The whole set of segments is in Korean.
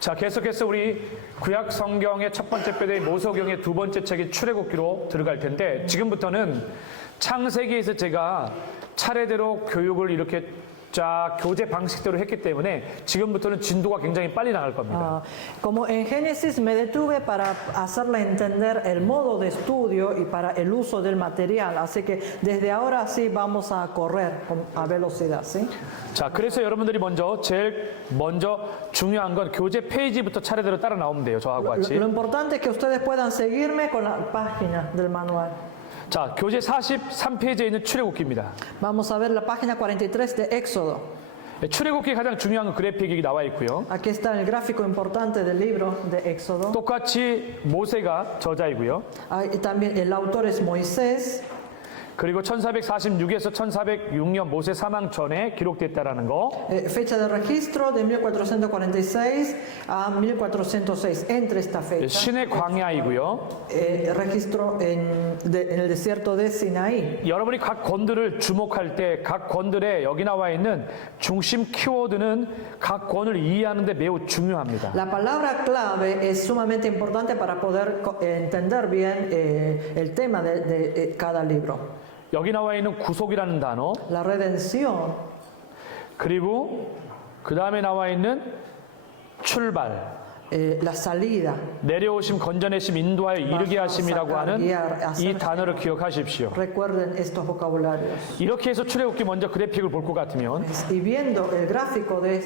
자, 계속해서 우리 구약 성경의 첫 번째 편인 모세오경의 두 번째 책인 출애굽기로 들어갈 텐데, 지금부터는 창세기에서 제가 차례대로 교육을 이렇게 자, 교재 방식대로 했기 때문에 지금부터는 진도가 굉장히 빨리 나갈 겁니다. Como en Génesis me detuve para hacerle entender el modo de estudio y para el uso del material, así que desde ahora sí vamos a correr a velocidad, ¿sí? 자, 그래서 여러분들이 제일 먼저 중요한 건 교재 페이지부터 차례대로 따라 나오면 돼요. 저하고 같이. Lo importante es que ustedes puedan seguirme con la página del manual. 자, 교재 43페이지에 있는 출애굽기입니다. Vamos a ver la página 43 de Éxodo. 출애굽기 가장 중요한 건 그래픽이 나와 있고요. Aquí está el gráfico importante del libro de Éxodo. 똑같이 모세가 저자이고요. Y también el autor es Moisés. 그리고 1446에서 1406년 모세 사망 전에 기록됐다라는 거. Fecha de registro de 1446 a 1406, entre esta fecha. 신의 광야이고요. Registro en el desierto de Sinaí. 여러분이 각 권들을 주목할 때 각 권들에 여기 나와 있는 중심 키워드는 각 권을 이해하는 데 매우 중요합니다. La palabra clave es sumamente importante para poder entender bien el tema de cada libro. 여기 나와 있는 구속이라는 단어, La redención, 그리고 그 다음에 나와 있는 출발, la salida. 내려오심, 건져내심, 인도하여 이르게 하심이라고 하는 이 단어를 기억하십시오. Recuerden estos vocabularios. 이렇게 해서 출애굽기 먼저 그래픽을 볼 것 같으면 Y viendo el gráfico de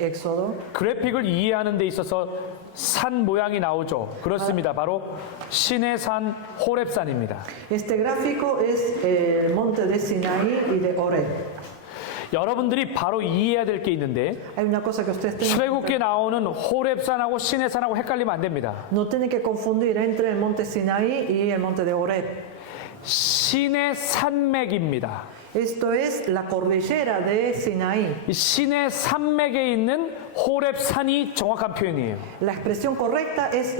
Éxodo, 그래픽을 이해하는 데 있어서 산 모양이 나오죠. 그렇습니다. 바로 신의 산 호렙산입니다. este gráfico es el monte de Sinaí y de Horeb. 여러분들이 바로 이해해야 될 게 있는데 Hay una cosa que ustedes tienen, 출애굽기에 나오는 호렙산하고 신의 산하고 헷갈리면 안 됩니다. no tienen que confundir entre el monte Sinaí y el monte de Horeb. 신의 산맥입니다. Esto es la cordillera de Sinaí. 이 신의 산맥에 있는 호렙산이 정확한 표현이에요. La expresión correcta es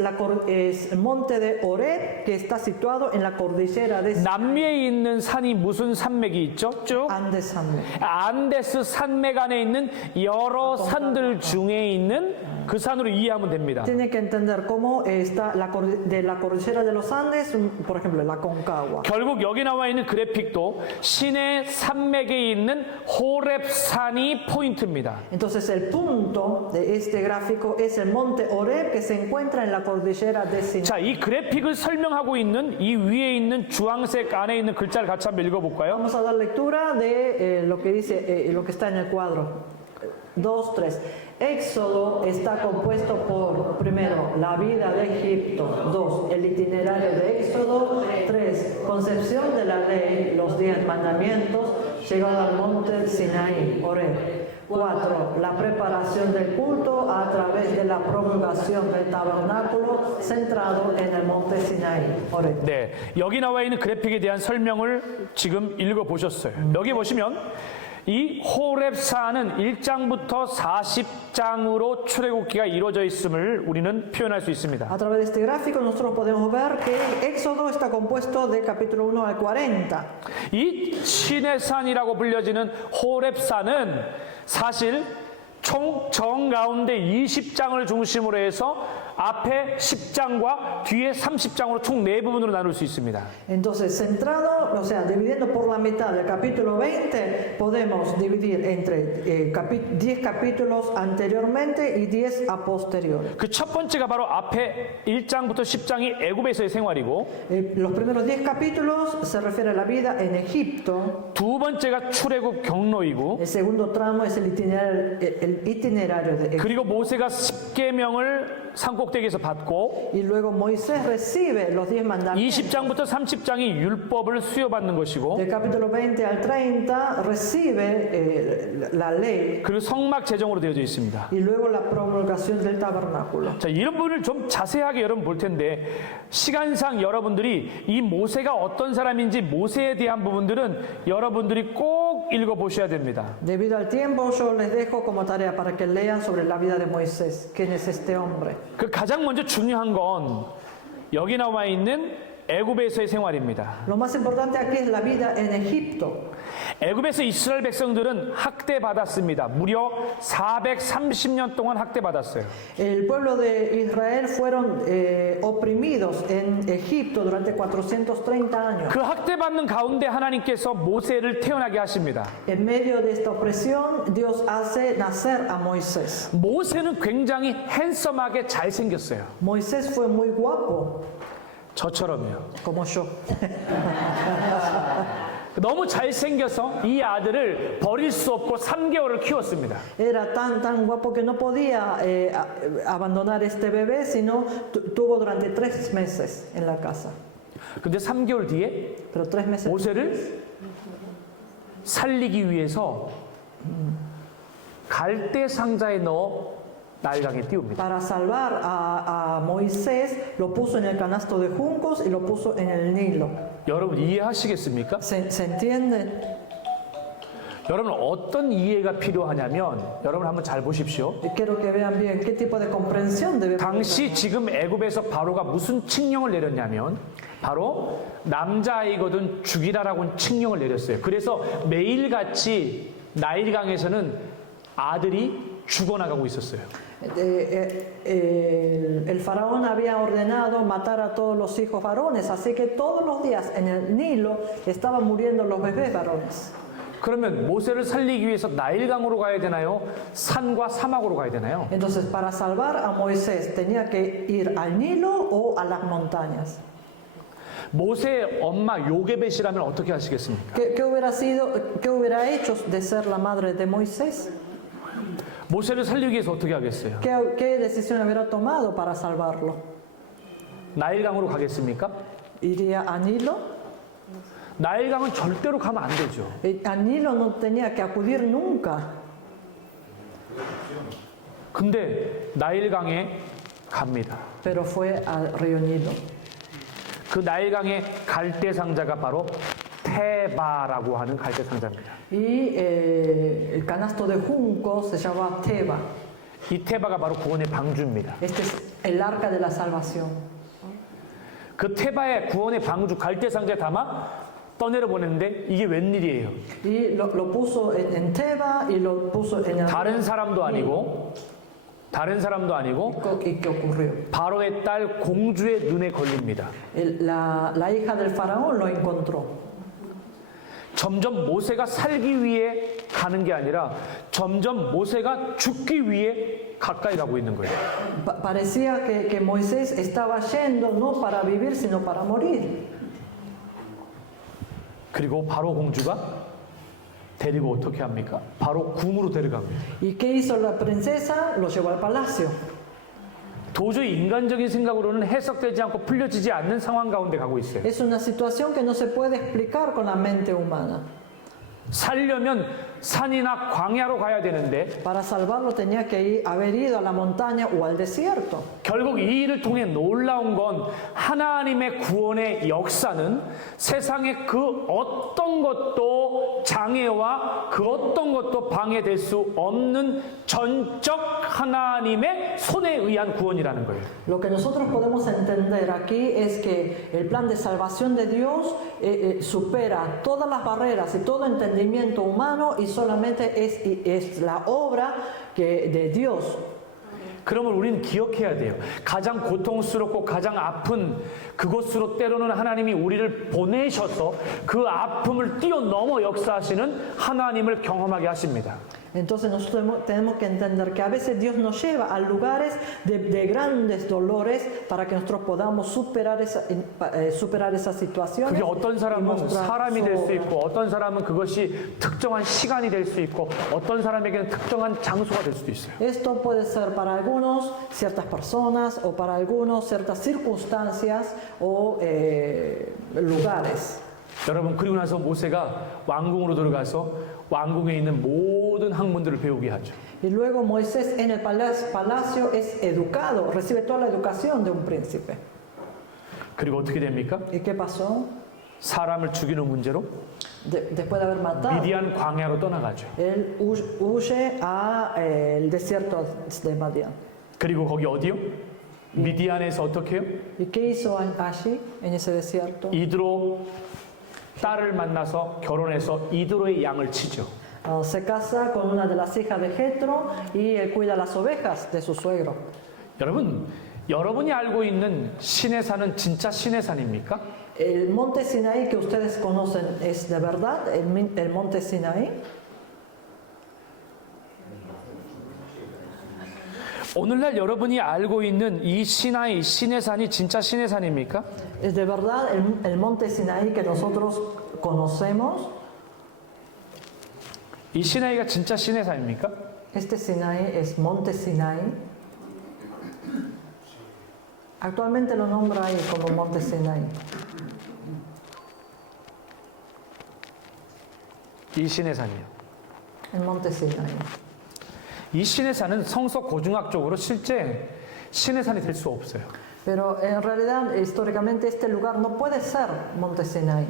el monte de Horeb, que está situado en la cordillera de 남미에 있는 산이 무슨 산맥이 있죠? 쭉 Andes. 안데스 산맥 안에 있는 여러 산들 중에 있는 그 산으로 이해하면 됩니다. Tiene que entender cómo está de la cordillera de los Andes, por ejemplo, la Concagua. 결국 여기 나와 있는 그래픽도 신의 산맥에 있는 호렙산이 포인트입니다. Entonces el punto de este gráfico es el monte Horeb, que se encuentra en la cordillera de Sinaí. 자, 이 그래픽을 설명하고 있는 이 위에 있는 주황색 안에 있는 글자를 같이 한번 읽어볼까요? Vamos a dar lectura de lo que dice, lo que está en el cuadro. 2, 3. Éxodo está compuesto por, primero, la vida de Egipto. 2, el itinerario de Éxodo. 3, concepción de la ley, los 10 mandamientos, llegada al monte Sinaí, Horeb. 4, la preparación del culto a través de la promulgación del tabernáculo centrado en el monte Sinaí, Horeb. 네, 여기 나와 있는 그래픽에 대한 설명을 지금 읽어보셨어요. 여기 보시면 이 호렙산은 1장부터 40장으로 출애굽기가 이루어져 있음을 우리는 표현할 수 있습니다. A través de este gráfico nosotros podemos ver que Éxodo está compuesto del capítulo 1 al 40. 이 신의 산이라고 불려지는 호렙산은 사실 총 정 가운데 20장을 중심으로 해서 앞에 10장과 뒤에 30장으로 총 4부분으로 나눌 수 있습니다. Entonces, centrado, o sea, dividiendo por la mitad del capítulo 20, podemos dividir entre 10 capítulos anteriormente y 10 a posterior. 그 첫 번째가 바로 앞에 1장부터 10장이 애굽에서의 생활이고, Los primeros 10 capítulos se refiere a la vida en Egipto. 두 번째가 출애굽 경로이고, El segundo tramo es el itinerario de Éxodo. 그리고 모세가 10계명을 산꼭대기에서 받고, Y luego Moisés recibe los 10 mandamientos. 20장부터 30장이 율법을 수여받는 것이고, Del capítulo 20 al 30 recibe la ley 그리고 성막 제정으로 되어져 있습니다. y luego la promulgación del tabernáculo. 자, 이런 부분을 좀 자세하게 여러분 볼 텐데, 시간상 여러분들이 이 모세가 어떤 사람인지 모세에 대한 부분들은 여러분들이 꼭 읽어보셔야 됩니다. Debido al tiempo, yo les dejo como tarea para que lean sobre la vida de Moisés, quién es este hombre. 그 가장 먼저 중요한 건 여기 나와 있는 애굽에서의 생활입니다. Lo más importante aquí es la vida en Egipto. 애굽에서 이스라엘 백성들은 학대받았습니다. 무려 430년 동안 학대받았어요. El pueblo de Israel fueron oprimidos en Egipto durante 430 años. 그 학대받는 가운데 하나님께서 모세를 태어나게 하십니다. En medio de esta opresión, Dios hace nacer a Moisés. 모세는 굉장히 핸섬하게 잘생겼어요. Moisés fue muy guapo, 저처럼요. como yo. 너무 잘생겨서 이 아들을 버릴 수 없고 3개월을 키웠습니다. Era tan guapo que no podía abandonar este bebé, sino tuvo durante 3 meses en la casa. 근데 3개월 뒤에 Pero 3 meses 모세를 살리기 위해서 갈대 상자에 넣어 나일강에 띄웁니다. para salvar a Moisés, lo puso en el canasto de juncos y lo puso en el Nilo. 여러분 이해하시겠습니까? ¿Se entiende? 여러분 어떤 이해가 필요하냐면 여러분 한번 잘 보십시오. Quiero que vean bien qué tipo de comprensión debe 당시 지금 애굽에서 바로가 무슨 칙령을 내렸냐면 바로 남자아이거든 죽이라라고 칙령을 내렸어요. 그래서 매일같이 나일강에서는 아들이 죽어나가고 있었어요. El faraón había ordenado matar a todos los hijos varones, así que todos los días en el Nilo estaban muriendo los bebés varones. 그러면 모세를 살리기 위해서 나일강으로 가야 되나요? 산과 사막으로 가야 되나요? Entonces, para salvar a Moisés, tenía que ir al Nilo o a las montañas. 모세의 엄마 요게벳이라면 어떻게 하시겠습니까? ¿Qué hubiera hecho de ser la madre de Moisés? 모세를 살리기 위해서 어떻게 하겠어요? ¿Qué decisión hubiera tomado para salvarlo? 나일강으로 가겠습니까? ¿Iría a Nilo? 나일강은 절대로 가면 안 되죠. A Nilo no tenía que acudir nunca. 근데 나일강에 갑니다. Pero fue al río Nilo. 그 나일강의 갈대 상자가 바로 테바라고 하는 갈대 상자입니다. Y el canasto de junco se llama Teba. 이 테바가 바로 구원의 방주입니다. Este es el arca de la salvación. 그 테바의 구원의 방주 갈대 상자에 담아 떠내려 보냈는데 이게 웬일이에요? Y lo puso en Teba y lo puso en el... 다른 사람도 아니고 ¿Y qué ocurrió? 바로의 딸 공주의 눈에 걸립니다. La hija del faraón lo encontró. 점점 모세가 살기 위해 가는 게 아니라 점점 모세가 죽기 위해 가까이 가고 있는 거예요. Parecía que Moisés estaba yendo no para vivir, sino para morir. 그리고 바로 공주가 데리고 어떻게 합니까? 바로 궁으로 데려갑니다. ¿Y qué hizo la princesa? Lo llevó al palacio. 도저히 인간적인 생각으로는 해석되지 않고 풀려지지 않는 상황 가운데 가고 있어요. Es una situación que no se puede explicar con la mente humana. 살려면 산이나 광야로 가야 되는데 Para salvarlo tenía que haber ido a la montaña o al desierto. 결국 이 일을 통해 놀라운 건 하나님의 구원의 역사는 세상의 그 어떤 것도 장애와 그 어떤 것도 방해될 수 없는 전적 하나님의 손에 의한 구원이라는 거예요. Lo que nosotros podemos entender aquí es que el plan de salvación de Dios supera todas las barreras y todo entendimiento humano y solamente es la obra de Dios. 그러면 우리는 기억해야 돼요. 가장 고통스럽고 가장 아픈 그곳으로 때로는 하나님이 우리를 보내셔서 그 아픔을 뛰어넘어 역사하시는 하나님을 경험하게 하십니다. Entonces nosotros tenemos que entender que a veces Dios nos lleva a lugares de grandes dolores para que nosotros podamos superar esas situaciones. 그게 어떤 사람은 mostrar 사람이 su 될 수 obra. 있고 어떤 사람은 그것이 특정한 시간이 될 수 있고 어떤 사람에게는 특정한 장소가 될 수도 있어요. Esto puede ser para algunos ciertas personas o para algunos ciertas circunstancias o lugares. 여러분 그리고 나서 모세가 왕궁으로 들어가서 왕궁에 있는 모든 학문들을 배우게 하죠. Y luego Moisés en el palacio es educado, recibe toda la educación de un príncipe. 그리고 어떻게 됩니까? ¿Y qué pasó? 사람을 죽이는 문제로 Después de haber matado, 미디안 광야로 떠나가죠. él huye al desierto de Madián. 그리고 거기 어디요? 미디안에서 어떻게 해요? ¿Y qué hizo allí, en ese desierto? 이드로 딸을 만나서 결혼해서 이드로의 양을 치죠. Se casa con una de las hijas de Jetro y él cuida las ovejas de su suegro. 여러분이 알고 있는 신의 산은 진짜 신의 산입니까? ¿El monte Sinaí que ustedes conocen es de verdad el monte Sinaí? 오늘날 여러분이 알고 있는 이 시나이 신의 산이 진짜 신의 산입니까? ¿Es de verdad el monte Sinaí que nosotros conocemos? 이 시나이가 진짜 신의 산입니까? ¿Este Sinaí es monte Sinaí? Actualmente lo nombra ahí como monte Sinaí. 이 신의 산이요. El monte Sinaí. 이 신의 산은 성서 고중학적으로 실제 신의 산이 될 수 없어요. Pero en realidad, históricamente, este lugar no puede ser monte Sinaí.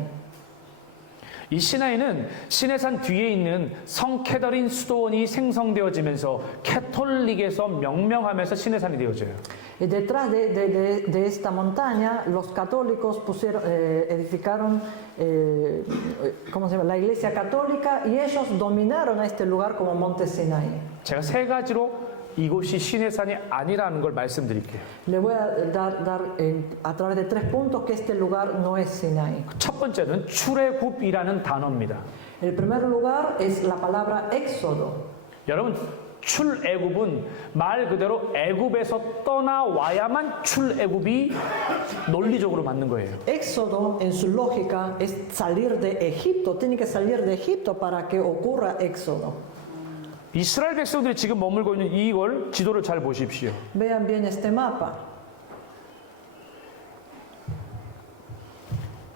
이 시나이는 신의 산 뒤에 있는 성 캐더린 수도원이 생성되어지면서 캐톨릭에서 명명하면서 신의 산이 되어져요. Y detrás de esta montaña, los católicos edificaron ¿cómo se llama? La iglesia católica y ellos dominaron a este lugar como monte Sinaí. 제가 세 가지로 이곳이 신의 산이 아니라는 걸 말씀드릴게요. Le voy a dar a través de 3 puntos que este lugar no es Sinaí. 첫 번째는 출애굽이라는 단어입니다. El primer lugar es la palabra éxodo. 여러분, 출애굽은 말 그대로 애굽에서 떠나와야만 출애굽이 논리적으로 맞는 거예요. Éxodo, en su lógica, es salir de Egipto. Tiene que salir de Egipto para que ocurra éxodo. 이스라엘 백성들이 지금 머물고 있는 이걸 지도를 잘 보십시오. Vean bien este mapa.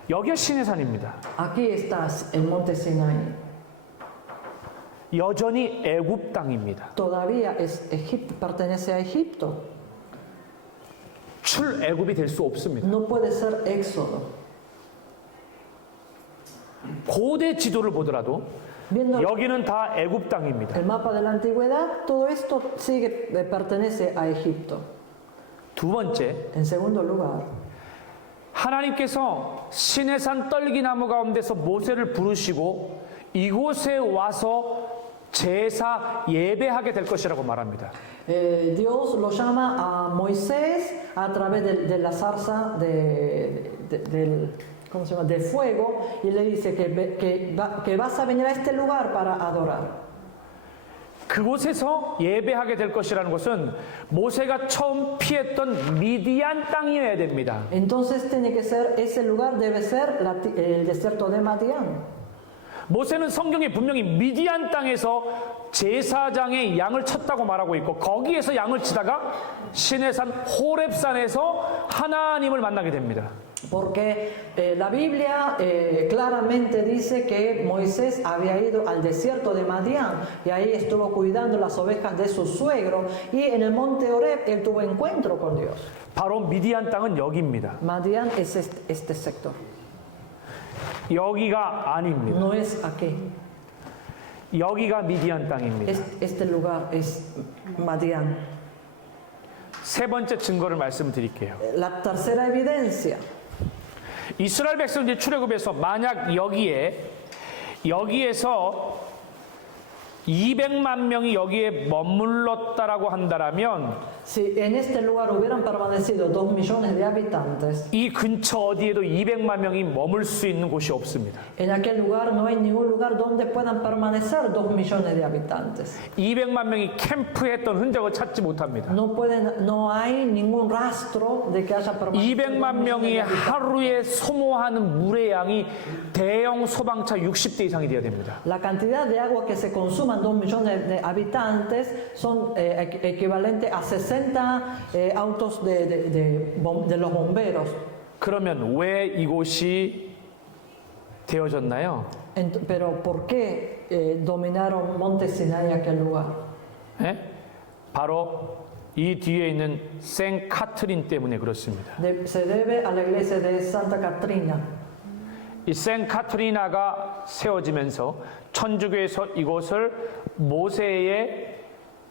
여기가 신의 산입니다. Aquí está el monte Sinaí. 여전히 애굽 땅입니다. Todavía pertenece a Egipto. 출애굽이 될 수 없습니다. No puede ser éxodo. 고대 지도를 보더라도 Viendo 여기는 다 애굽 땅입니다. el mapa de la antigüedad, todo esto pertenece a Egipto. 두 번째, En segundo lugar, 하나님께서 신의 산 떨기나무 가운데서 모세를 부르시고 이곳에 와서 제사 예배하게 될 것이라고 말합니다. Dios lo llama a Moisés a través de la zarza ¿cómo se llama? De fuego y le dice que vas a venir a este lugar para adorar. 그곳에서 예배하게 될 것이라는 것은 모세가 처음 피했던 미디안 땅이어야 됩니다. Entonces tiene que ser, ese lugar debe ser el desierto de Madián. 모세는 성경에 분명히 미디안 땅에서 제사장의 양을 쳤다고 말하고 있고 거기에서 양을 치다가 신의 산 호렙산에서 하나님을 만나게 됩니다. Porque la Biblia claramente dice que Moisés había ido al desierto de Madián y ahí estuvo cuidando las ovejas de su suegro y en el monte Horeb él tuvo encuentro con Dios. 바로 미디안 땅은 여기입니다. Madián es este sector. 여기가 아닙니다. No es aquí. 여기가 미디안 땅입니다. Este lugar es Madián. 세 번째 증거를 말씀드릴게요. La tercera evidencia. 이스라엘 백성들이 출애굽해서 만약 여기에서 200만 명이 여기에 머물렀다라고 한다라면 Si en este lugar hubieran permanecido 2 millones de habitantes, 이 근처 어디에도 200만 명이 머물 수 있는 곳이 없습니다. en aquel lugar no hay ningún lugar donde puedan permanecer 2 millones de habitantes. 200만 명이 캠프했던 흔적을 찾지 못합니다. No hay ningún rastro de que haya permanecido 200만 2 millones 명이 de habitantes. 하루에 소모하는 물의 양이 대형 소방차 60대 이상이 돼야 됩니다. La cantidad de agua que se consuman 2 millones de habitantes son equivalente a 60 autos de los bomberos. 그러면 왜 이곳이 되어졌나요? Pero ¿por qué dominaron Monte Sinaí aquel lugar? 예? 바로 이 뒤에 있는 생 카트린 때문에 그렇습니다. Se debe a la iglesia de Santa Catrina. 이 생 카트리나가 세워지면서 천주교에서 이곳을 모세의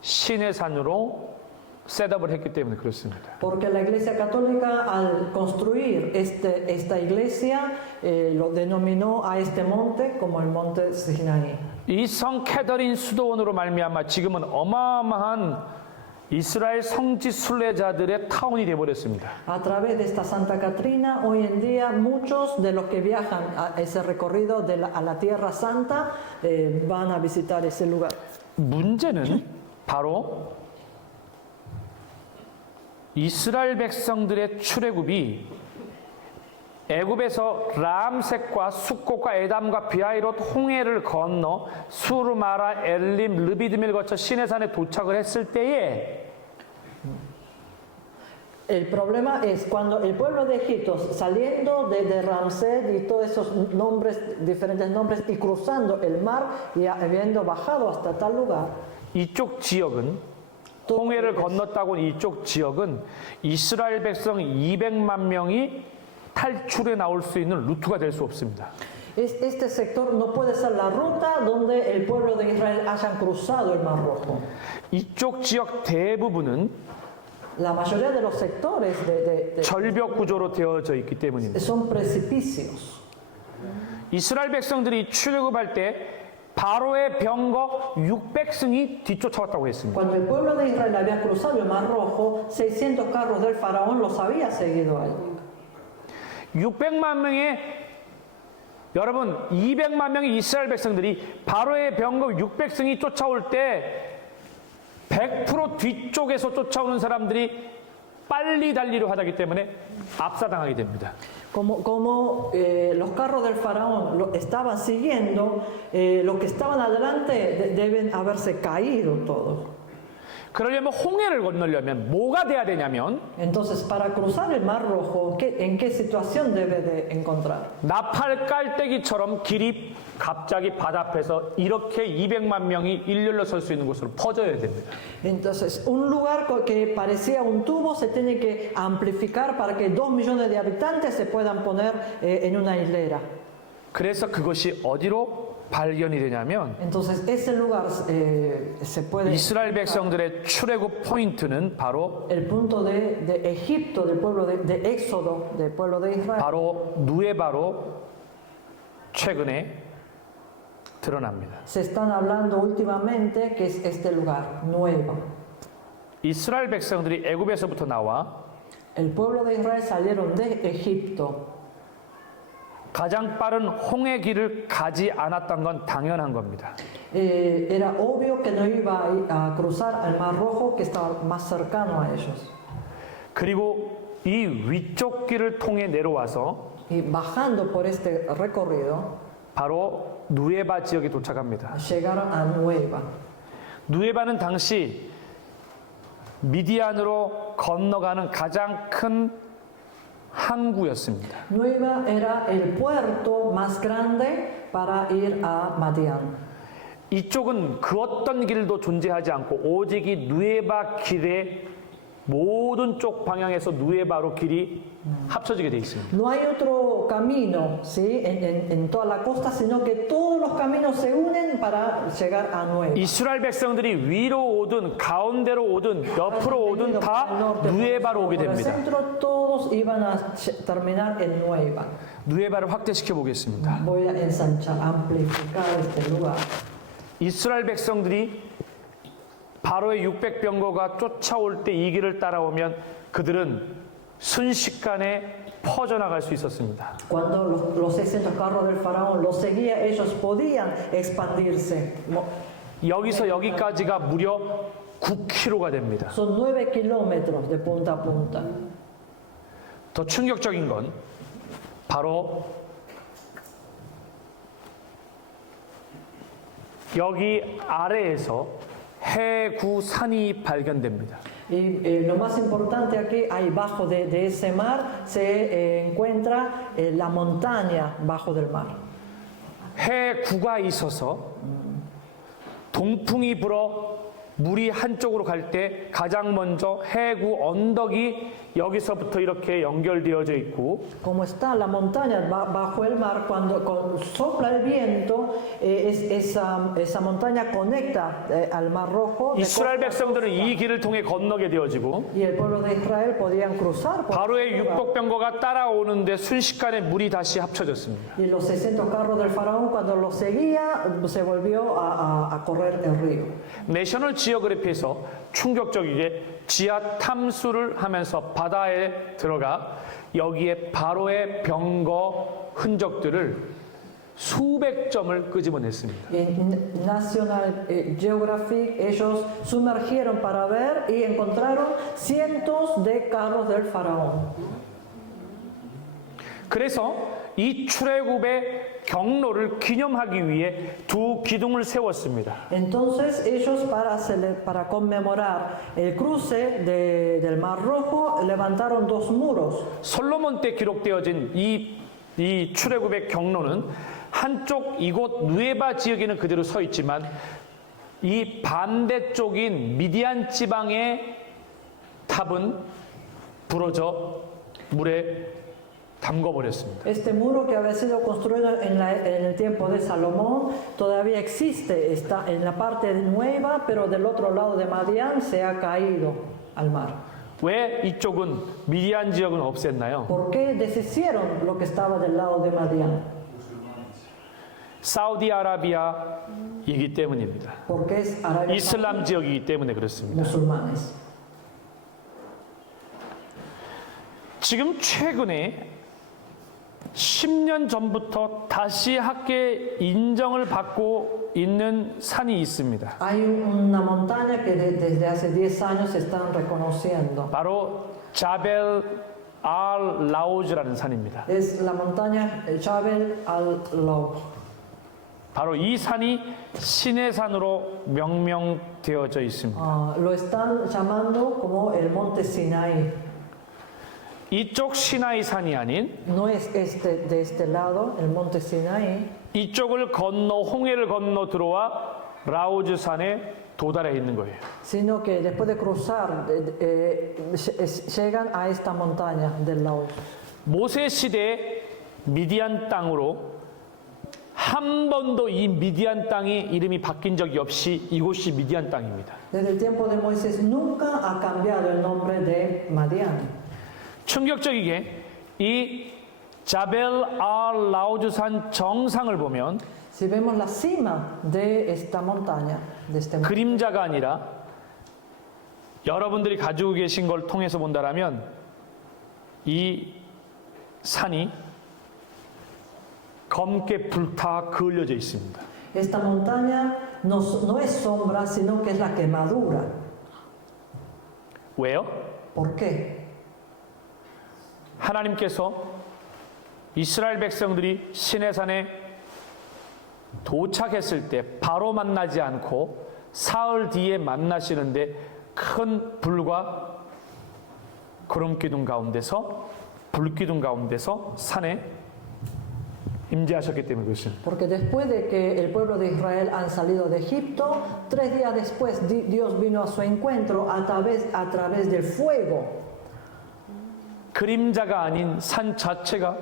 신의 산으로 셋업을 했기 때문에 그렇습니다. Porque la Iglesia Católica al construir esta iglesia lo denominó a este monte como el monte Sinaí. 이 성 캐더린 수도원으로 말미암아 지금은 어마어마한 이스라엘 성지 순례자들의 타운이 되어버렸습니다. A través de esta Santa Catrina, hoy en día muchos de los que viajan a ese recorrido a la Tierra Santa van a visitar ese lugar. 문제는 바로 이스라엘 백성들의 출애굽이 애굽에서 람색과 숫꽃과 에담과 비하이롯 홍해를 건너 수르마라 엘림 르비딤을 거쳐 시내산에 도착을 했을 때에 El problema es cuando el pueblo de Egipto, saliendo de Ramsés y todos esos nombres, diferentes nombres, y cruzando el mar y habiendo bajado hasta tal lugar, 이쪽 지역은 홍해를 건넜다고 이쪽 지역은 이스라엘 백성 200만 명이 탈출해 나올 수 있는 루트가 될 수 없습니다. este sector no puede ser la ruta donde el pueblo de Israel hayan cruzado el Mar Rojo. 이쪽 지역 대부분은 La mayoría de los sectores 절벽 구조로 되어져 있기 때문입니다. son precipicios. 이스라엘 백성들이 출애굽할 때 바로의 병거 600승이 뒤쫓아왔다고 했습니다. Cuando el pueblo de Israel había cruzado el Mar Rojo, 600 carros del faraón los había seguido allí. 600만 명의 여러분 200만 명의 이스라엘 백성들이 바로의 병거 600승이 쫓아올 때 100% 뒤쪽에서 쫓아오는 사람들이 빨리 달리려 하기 때문에 압사당하게 됩니다. Como los carros del faraón lo estaban siguiendo, los que estaban adelante deben haberse caído todos. 그러려면 홍해를 건너려면 뭐가 돼야 되냐면 Entonces, para cruzar el Mar Rojo, ¿en qué situación debe de encontrar? 나팔 깔때기처럼 길이 갑자기 바다앞에서 이렇게 200만 명이 일렬로 설 수 있는 곳으로 퍼져야 됩니다. Entonces, un lugar que parecía un tubo se tiene que amplificar para que 2 millones de habitantes se puedan poner en una hilera. 그래서 그것이 어디로 발견이 되냐면 Entonces, ese lugar se puede... 이스라엘 백성들의 출애굽 포인트는 바로 El punto de Egipto, del pueblo de Éxodo, del pueblo de Israel, 바로 누에바로 최근에 드러납니다. se están hablando últimamente que es este lugar, Nueva. 이스라엘 백성들이 애굽에서부터 나와 El pueblo de Israel salieron de Egipto. 가장 빠른 홍해 길을 가지 않았던 건 당연한 겁니다. Era obvio que no iba a cruzar al Mar Rojo, que estaba más cercano a ellos. 그리고 이 위쪽 길을 통해 내려와서 Y bajando por este recorrido, 바로 누에바 지역에 도착합니다. llegaron a Nueva. 누에바는 당시 미디안으로 건너가는 가장 큰 항구였습니다. Nueva era el puerto más grande para ir a Madián. 이쪽은 그 어떤 길도 존재하지 않고 오직 이 누에바 길의 모든 쪽 방향에서 누에바로 길이 합쳐지게 돼 있습니다. No hay otro camino, ¿sí? en toda la costa, sino que todos los caminos se unen para llegar a Nueva. 이스라엘 백성들이 위로 오든 가운데로 오든 옆으로 오든 다 누에바로 오게 Por el 됩니다. centro todos iban a terminar en Nueva. 누에바를 확대시켜 보겠습니다. Voy a ensanchar, amplificar este lugar. 이스라엘 백성들이 바로의 600병거가 쫓아올 때 이 길을 따라오면 그들은 순식간에 퍼져나갈 수 있었습니다. Cuando los 600 carros del faraón los seguía, ellos podían expandirse. 여기서 여기까지가 무려 9km가 됩니다. Son 9 kilómetros de punta a punta. 더 충격적인 건 바로 여기 아래에서 해구산이 발견됩니다. Y lo más importante aquí, ahí bajo de ese mar, se encuentra la montaña bajo del mar. 해구가 있어서 동풍이 불어 물이 한쪽으로 갈 때 가장 먼저 해구 언덕이 여기서부터 이렇게 연결되어져 있고 Como está la montaña bajo el mar, cuando sopla el viento, esa montaña conecta al Mar Rojo de 이스라엘 costa a 백성들은 costa. 이 길을 통해 건너게 되어지고 Y el pueblo de Israel podían cruzar por 바로의 ese lugar. 육복병거가 따라오는데 순식간에 물이 다시 합쳐졌습니다. Y los 600 carros del faraón, cuando los seguía, se volvió a correr el río. 내셔널 지오그래피에서 충격적이게 지하 탐수를 하면서 바다에 들어가 여기에 바로의 병거 흔적들을 수백 점을 끄집어냈습니다. En National Geographic, ellos sumergieron para ver y encontraron cientos de carros del faraón. 그래서 이 출애굽의 경로를 기념하기 위해 두 기둥을 세웠습니다. Entonces ellos para conmemorar el cruce del Mar Rojo levantaron dos muros. 솔로몬 때 기록되어진 이 출애굽의 경로는 한쪽 이곳 누에바 지역에는 그대로 서 있지만 이 반대쪽인 미디안 지방의 탑은 부러져 물에 담궈버렸습니다. Este muro que había sido construido en el tiempo de Salomón todavía existe, está en la parte nueva, pero del otro lado de Madián se ha caído al mar. 왜 이쪽은 미디안 지역은 없앴나요? ¿Por qué deshicieron lo que estaba del lado de Madián? 사우디아라비아이기 때문입니다. Porque es Arabia 이슬람 지역이기 때문에 그렇습니다. musulmanes. 지금 최근에 10년 전부터 다시 학계 인정을 받고 있는 산이 있습니다. Hay una montaña que desde hace 10 años se están reconociendo. 바로 자벨 알 라우즈라는 산입니다. Es la montaña Jabal al-Lawz. 바로 이 산이 신의 산으로 명명되어져 있습니다. Lo están llamando como el monte Sinaí. 이쪽 시나이 산이 아닌 No es de este lado, el monte Sinaí, 이쪽을 건너 홍해를 건너 들어와 라우즈 산에 도달해 있는 거예요. sino que después de cruzar llegan a esta montaña del Lawz. 모세 시대 미디안 땅으로 한 번도 이 미디안 땅이 이름이 바뀐 적이 없이 이곳이 미디안 땅입니다. Desde el tiempo de Moisés nunca ha cambiado el nombre de Madián. 충격적이게 이 자벨 알 라우즈 산 정상을 보면 Si vemos la cima de esta montaña, de este monte, 그림자가 아니라 여러분들이 가지고 계신 걸 통해서 본다라면 이 산이 검게 불타 그을려져 있습니다. esta montaña no es sombra, sino que es la quemadura. 왜요? ¿Por qué? 하나님께서 이스라엘 백성들이 시내산에 도착했을 때 바로 만나지 않고 사흘 뒤에 만나시는데 큰 불과 구름기둥 가운데서 불기둥 가운데서 산에 임재하셨기 때문에 그렇습니다. Porque después de que el pueblo de Israel han salido de Egipto, 3 días después Dios vino a su encuentro a través del fuego. 그림자가 아닌 산 자체가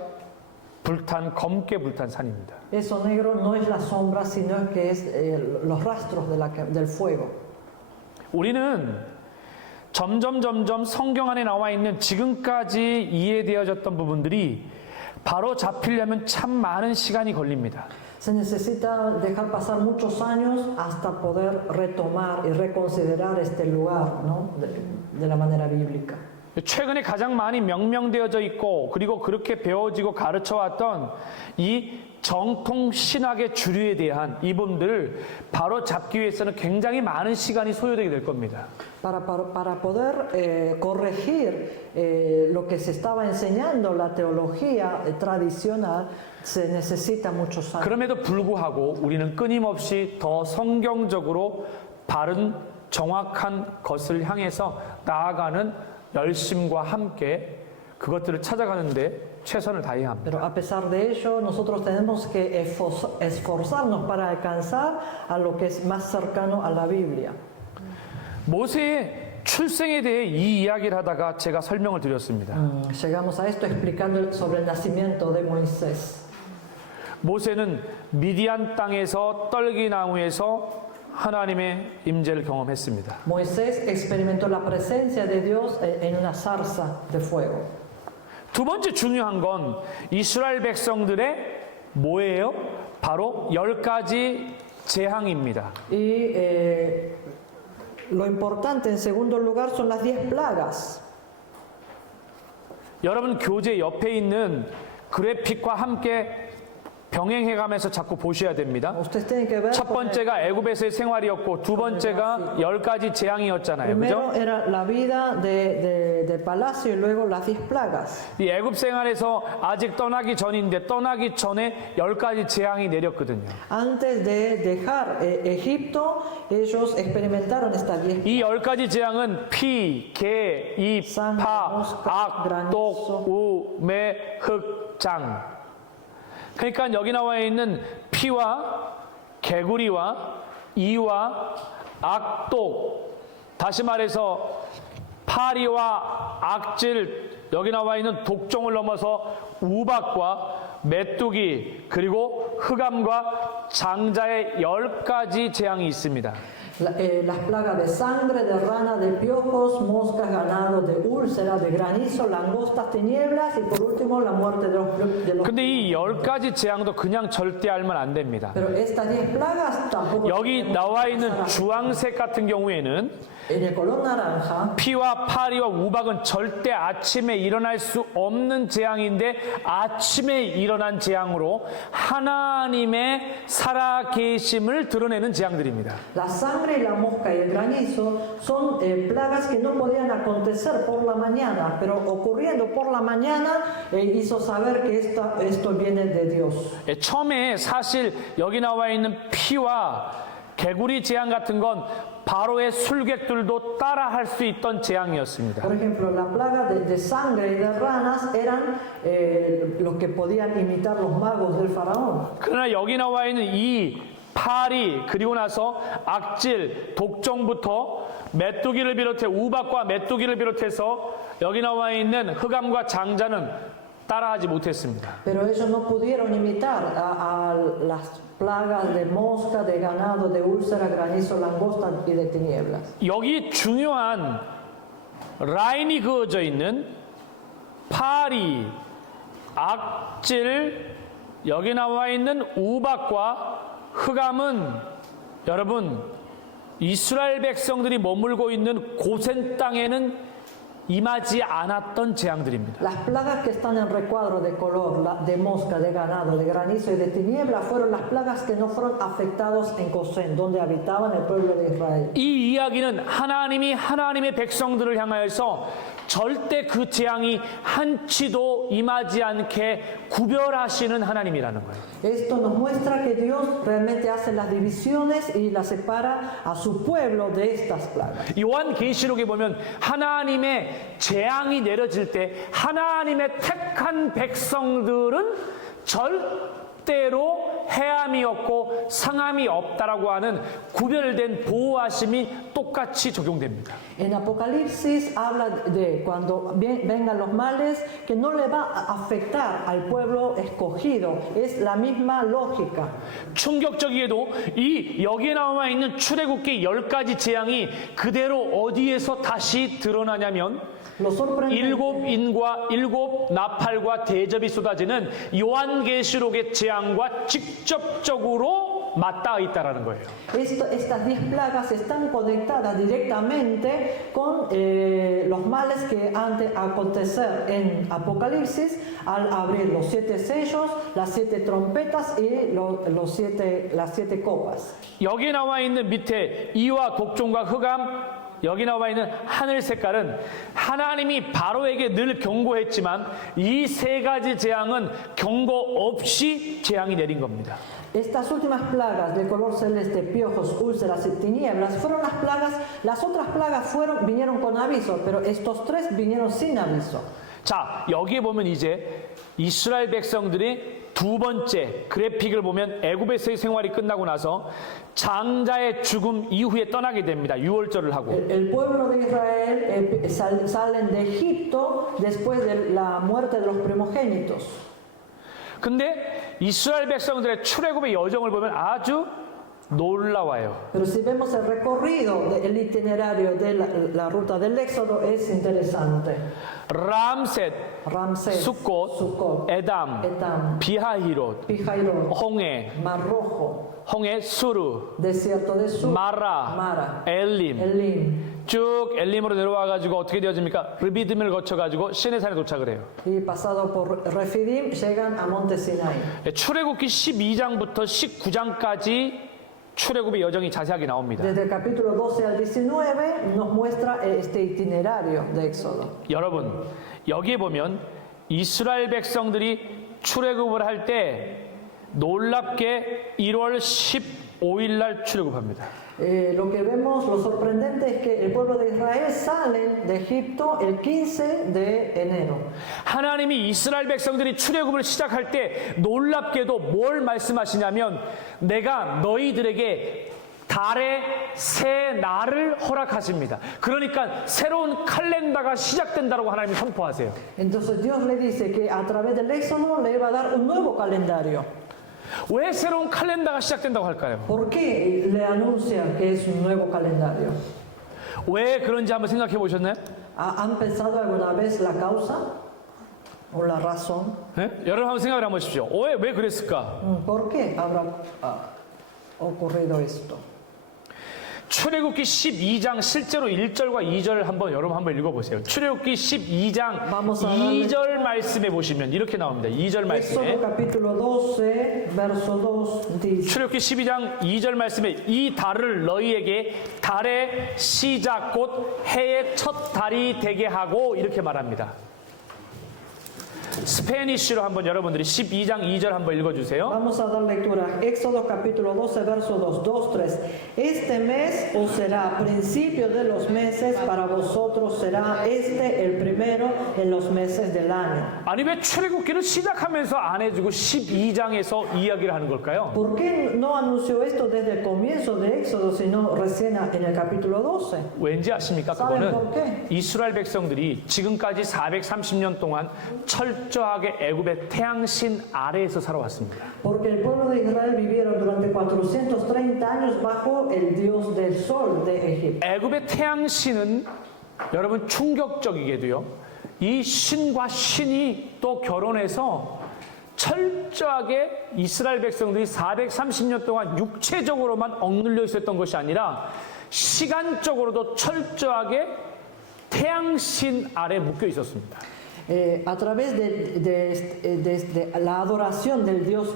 불탄 검게 불탄 산입니다. Eso negro no es la sombra, sino que es los rastros del fuego. 우리는 점점 성경 안에 나와 있는 지금까지 이해되어졌던 부분들이 바로 잡히려면 참 많은 시간이 걸립니다. Se necesita dejar pasar muchos años hasta poder retomar y reconsiderar este lugar, ¿no? de la manera bíblica. 최근에 가장 많이 명명되어져 있고 그리고 그렇게 배워지고 가르쳐왔던 이 정통 신학의 주류에 대한 이분들을 바로 잡기 위해서는 굉장히 많은 시간이 소요되게 될 겁니다. Para poder corregir lo que se estaba enseñando, la teología tradicional, se necesita muchos años. 그럼에도 불구하고 우리는 끊임없이 더 성경적으로 바른 정확한 것을 향해서 나아가는 열심과 함께 그것들을 찾아가는데 최선을 다해야 합니다. Pero a pesar de ello, nosotros tenemos que esforzarnos para alcanzar a lo que es más cercano a la Biblia. 모세의 출생에 대해 이 이야기를 하다가 제가 설명을 드렸습니다. Llegamos a esto explicando sobre el nacimiento de Moisés. 모세는 미디안 땅에서 떨기나무에서 하나님의 임재를 경험했습니다. Moisés experimentó la presencia de Dios en una zarza de fuego. 두 번째 중요한 건 이스라엘 백성들의 뭐예요? 바로 10가지 재앙입니다. Y lo importante en segundo lugar son las 10 plagas. 여러분 교재 옆에 있는 그래픽과 함께 병행해가면서 자꾸 보셔야 됩니다. Ustedes tienen que ver. 첫 번째가 애굽에서의 생활이었고 두 번째가 10가지 재앙이었잖아요. Primero 그죠? era la vida de palacio y luego las 10 plagas. 이 애굽 생활에서 아직 떠나기 전인데 떠나기 전에 10가지 재앙이 내렸거든요. Antes de dejar Egipto, ellos experimentaron estas 10 이 10가지 재앙은 피, 개, 입, 파, 악, 똑, 우, 매, 흑, 장. 그러니까 여기 나와 있는 피와 개구리와 이와 악독, 다시 말해서 파리와 악질, 여기 나와 있는 독종을 넘어서 우박과 메뚜기, 그리고 흑암과 장자의 10가지 재앙이 있습니다. las plagas de sangre, de rana, de piojos, moscas, ganado, de úlcera, de granizo, langostas, tinieblas y por último la muerte de los. 근데 이 10가지 재앙도 그냥 절대 알면 안 됩니다. Pero estas 10 plagas tampoco. 여기 나와 있는 주황색 같은 경우에는 En el color naranja, 피와 파리와 우박은 절대 아침에 일어날 수 없는 재앙인데 아침에 일어난 재앙으로 하나님의 살아계심을 드러내는 재앙들입니다. la sangre y la mosca y el granizo son plagas que no podían acontecer por la mañana, pero ocurriendo por la mañana hizo saber que esto viene de Dios. 처음에 사실 여기 나와 있는 피와 개구리 재앙 같은 건 바로의 술객들도 따라할 수 있던 재앙이었습니다. Por ejemplo, la plaga de sangre y de ranas eran los que podían imitar los magos del faraón. 그러나 여기 나와 있는 이 파리 그리고 나서 악질, 독종부터 메뚜기를 비롯해 우박과 메뚜기를 비롯해서 여기 나와 있는 흑암과 장자는 따라하지 못했습니다. Pero ellos no pudieron imitar a las plagas de mosca, de ganado, de úlcera, granizo, langosta y de tinieblas. 여기 중요한 라인이 그어져 있는 파리, 악질, 여기 나와 있는 우박과 흑암은 여러분 이스라엘 백성들이 머물고 있는 고센 땅에는 임하지 않았던 재앙들입니다. Las plagas que están en recuadro de color, de mosca, de ganado, de granizo y de tinieblas, fueron las plagas que no fueron afectados en Gosén, donde habitaban el pueblo de Israel. 이 이야기는 하나님이 하나님의 백성들을 향하여서 절대 그 재앙이 한치도 임하지 않게 구별하시는 하나님이라는 거예요. Esto nos muestra que Dios realmente hace las divisiones y las separa a su pueblo de estas plagas. 요한계시록에 보면 하나님의 재앙이 내려질 때 하나님의 택한 백성들은 절대로 해함이 없고 상함이 없다라고 하는 구별된 보호하심이 똑같이 적용됩니다. En Apocalipsis habla de cuando vengan los males que no le va a afectar al pueblo escogido. Es la misma lógica. 충격적이게도 이 여기에 나와 있는 출애굽기 10가지 재앙이 그대로 어디에서 다시 드러나냐면 Lo sorprendente, 일곱 인과 일곱 나팔과 대접이 쏟아지는 요한계시록의 재앙과 직접적으로 맞닿아 있다라는 거예요. estas 10 plagas están conectadas directamente con los males que han de acontecer en Apocalipsis al abrir los 7 sellos, las 7 trompetas y las 7 copas. 여기 나와 있는 밑에 이와 독종과 흑암, 여기 나와 있는 하늘 색깔은 하나님이 바로에게 늘 경고했지만 이 세 가지 재앙은 경고 없이 재앙이 내린 겁니다. Estas últimas plagas de color celeste, piojos, úlceras y tinieblas fueron las plagas, las otras plagas vinieron con aviso, pero estos 3 vinieron sin aviso. 자, 여기에 보면 이제 이스라엘 백성들이 두 번째 그래픽을 보면 애굽에서의 생활이 끝나고 나서 장자의 죽음 이후에 떠나게 됩니다. 6월절을 하고. El pueblo de Israel salen de Egipto después de la muerte de los primogénitos. 근데 이스라엘 백성들의 출애굽의 여정을 보면 아주 놀라워요. Pero si vemos el recorrido, el itinerario de la ruta del Éxodo es interesante. 람셋, Ramsés, 숫꽃, Sucot, 에담, Etam, 비하히롯, Pijairot, 홍해, Mar Rojo, 홍해 수르, Desierto de Sur, 마라, Mara, 엘림, Elim. 쭉 엘림으로 내려와 가지고 어떻게 되어집니까? 르비딤을 거쳐 가지고 시내산에 도착을 해요. Y pasado por Refidim llegan a Monte Sinai. 출애굽기 12장부터 19장까지 출애굽의 여정이 자세하게 나옵니다. Desde el capítulo 12 al 19 nos muestra este itinerario de Éxodo. 여러분, 여기에 보면 이스라엘 백성들이 출애굽을 할 때 놀랍게 1월 15일 날 출애굽합니다. Lo que vemos, lo sorprendente es que el pueblo de Israel salen de Egipto el 15 de enero. 하나님이 이스라엘 백성들이 출애굽을 시작할 때 놀랍게도 뭘 말씀하시냐면 내가 너희들에게 달의 새 날을 허락하십니다. 그러니까 새로운 칼렌더가 시작된다고 하나님이 선포하세요. Entonces Dios le dice que a través del Éxodo le va a dar un nuevo calendario. 왜 새로운 칼렌더가 시작된다고 할까요? ¿Por qué le anuncia que es un nuevo calendario? 왜 그런지 한번 생각해 보셨나요? ¿Han pensado alguna vez la causa o la razón? 네? 여러분 한번 생각을 한번 해보십시오. 왜 그랬을까? ¿Por qué habrá ocurrido esto? 출애굽기 12장 실제로 1절과 2절 여러분 한번 읽어보세요. 출애굽기 12장 Vamos a 2절 말씀에 보시면 이렇게 나옵니다. 2절 말씀에 Éxodo capítulo 12, verso 2 dice: 출애굽기 12장 2절 말씀에 이 달을 너희에게 달의 시작 곧 해의 첫 달이 되게 하고 이렇게 말합니다. 스페니쉬로 한번 여러분들이 12장 2절 한번 읽어주세요. Vamos a dar lectura. Éxodo capítulo 12, verso 2, 2, 3. Este mes os será principio de los meses, para vosotros será este el primero en los meses del año. 아니 왜 출애굽기를 시작하면서 안 해주고 12장에서 이야기를 하는 걸까요? ¿Por qué no anunció esto desde el comienzo de Éxodo, sino recién en el capítulo 12? 왠지 아십니까? ¿Saben 그거는 por qué? 이스라엘 백성들이 지금까지 430년 동안 철저하게 애굽의 태양신 아래에서 살아왔습니다. Porque el pueblo de Israel vivieron durante 430 años bajo el dios del sol de Egipto. 애굽의 태양신은 여러분 충격적이게도요. 이 신과 신이 또 결혼해서 철저하게 이스라엘 백성들이 430년 동안 육체적으로만 억눌려 있었던 것이 아니라 시간적으로도 철저하게 태양신 아래 묶여 있었습니다. A través de la adoración del dios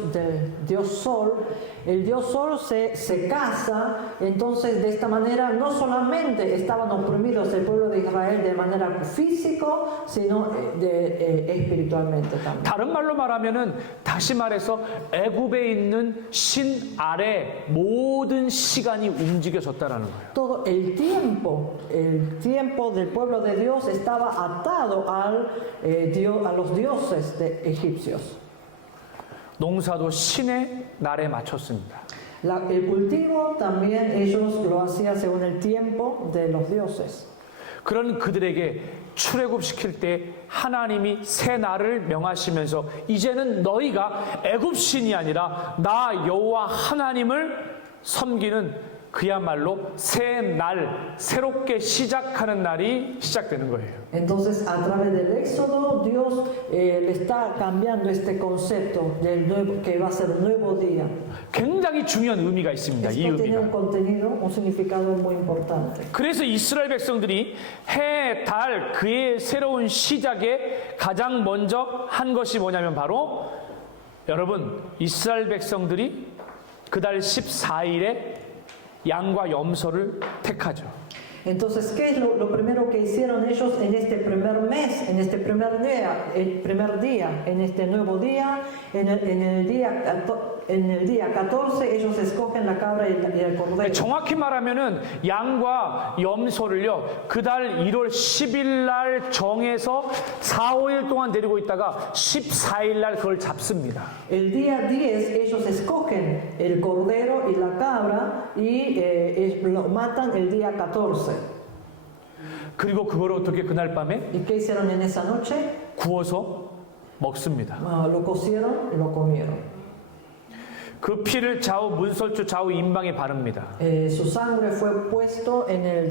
Sol, el dios Sol se casa. Entonces de esta manera no solamente estaban oprimidos el pueblo de Israel de manera físico, sino espiritualmente también. 다른 말로 말하면은 다시 말해서 애굽에 있는 신 아래 모든 시간이 움직여졌다라는 거예요. Todo el tiempo del pueblo de Dios estaba atado a los dioses egipcios. 농사도 신의 날에 맞췄습니다. El cultivo también ellos lo hacían según el tiempo de los dioses. 그런 그들에게 출애굽시킬 때 하나님이 새 날을 명하시면서 이제는 너희가 애굽 신이 아니라 나 여호와 하나님을 섬기는 그야말로 새 날, 새롭게 시작하는 날이 시작되는 거예요. Entonces, a través del Éxodo, Dios le está cambiando este concepto del nuevo, que va a ser un nuevo día. 굉장히 중요한 의미가 있습니다. 이 Esto tiene 의미가. un contenido, un significado muy importante. 그래서 이스라엘 백성들이 해, 달, 그의 새로운 시작에 가장 먼저 한 것이 뭐냐면 바로 여러분 이스라엘 백성들이 그달 14일에 양과 염소를 택하죠. Entonces, ¿qué es lo primero que hicieron ellos en este primer mes, en este primer día, en este nuevo día, en el día 14, ellos escogen la cabra y el cordero? 정확히 말하면은 양과 염소를요, 그달 1월 10일 날 정해서 4, 5일 동안 데리고 있다가 14일 날 그걸 잡습니다. El día 10 ellos escogen el cordero y la cabra y lo matan el día 14. 그리고 그걸 어떻게 그날 밤에 ¿Y qué hicieron en esa noche? 구워서 먹습니다. Lo cocieron y lo comieron. 그 피를 좌우 문설주 좌우 임방에 바릅니다. Su sangre fue puesto en el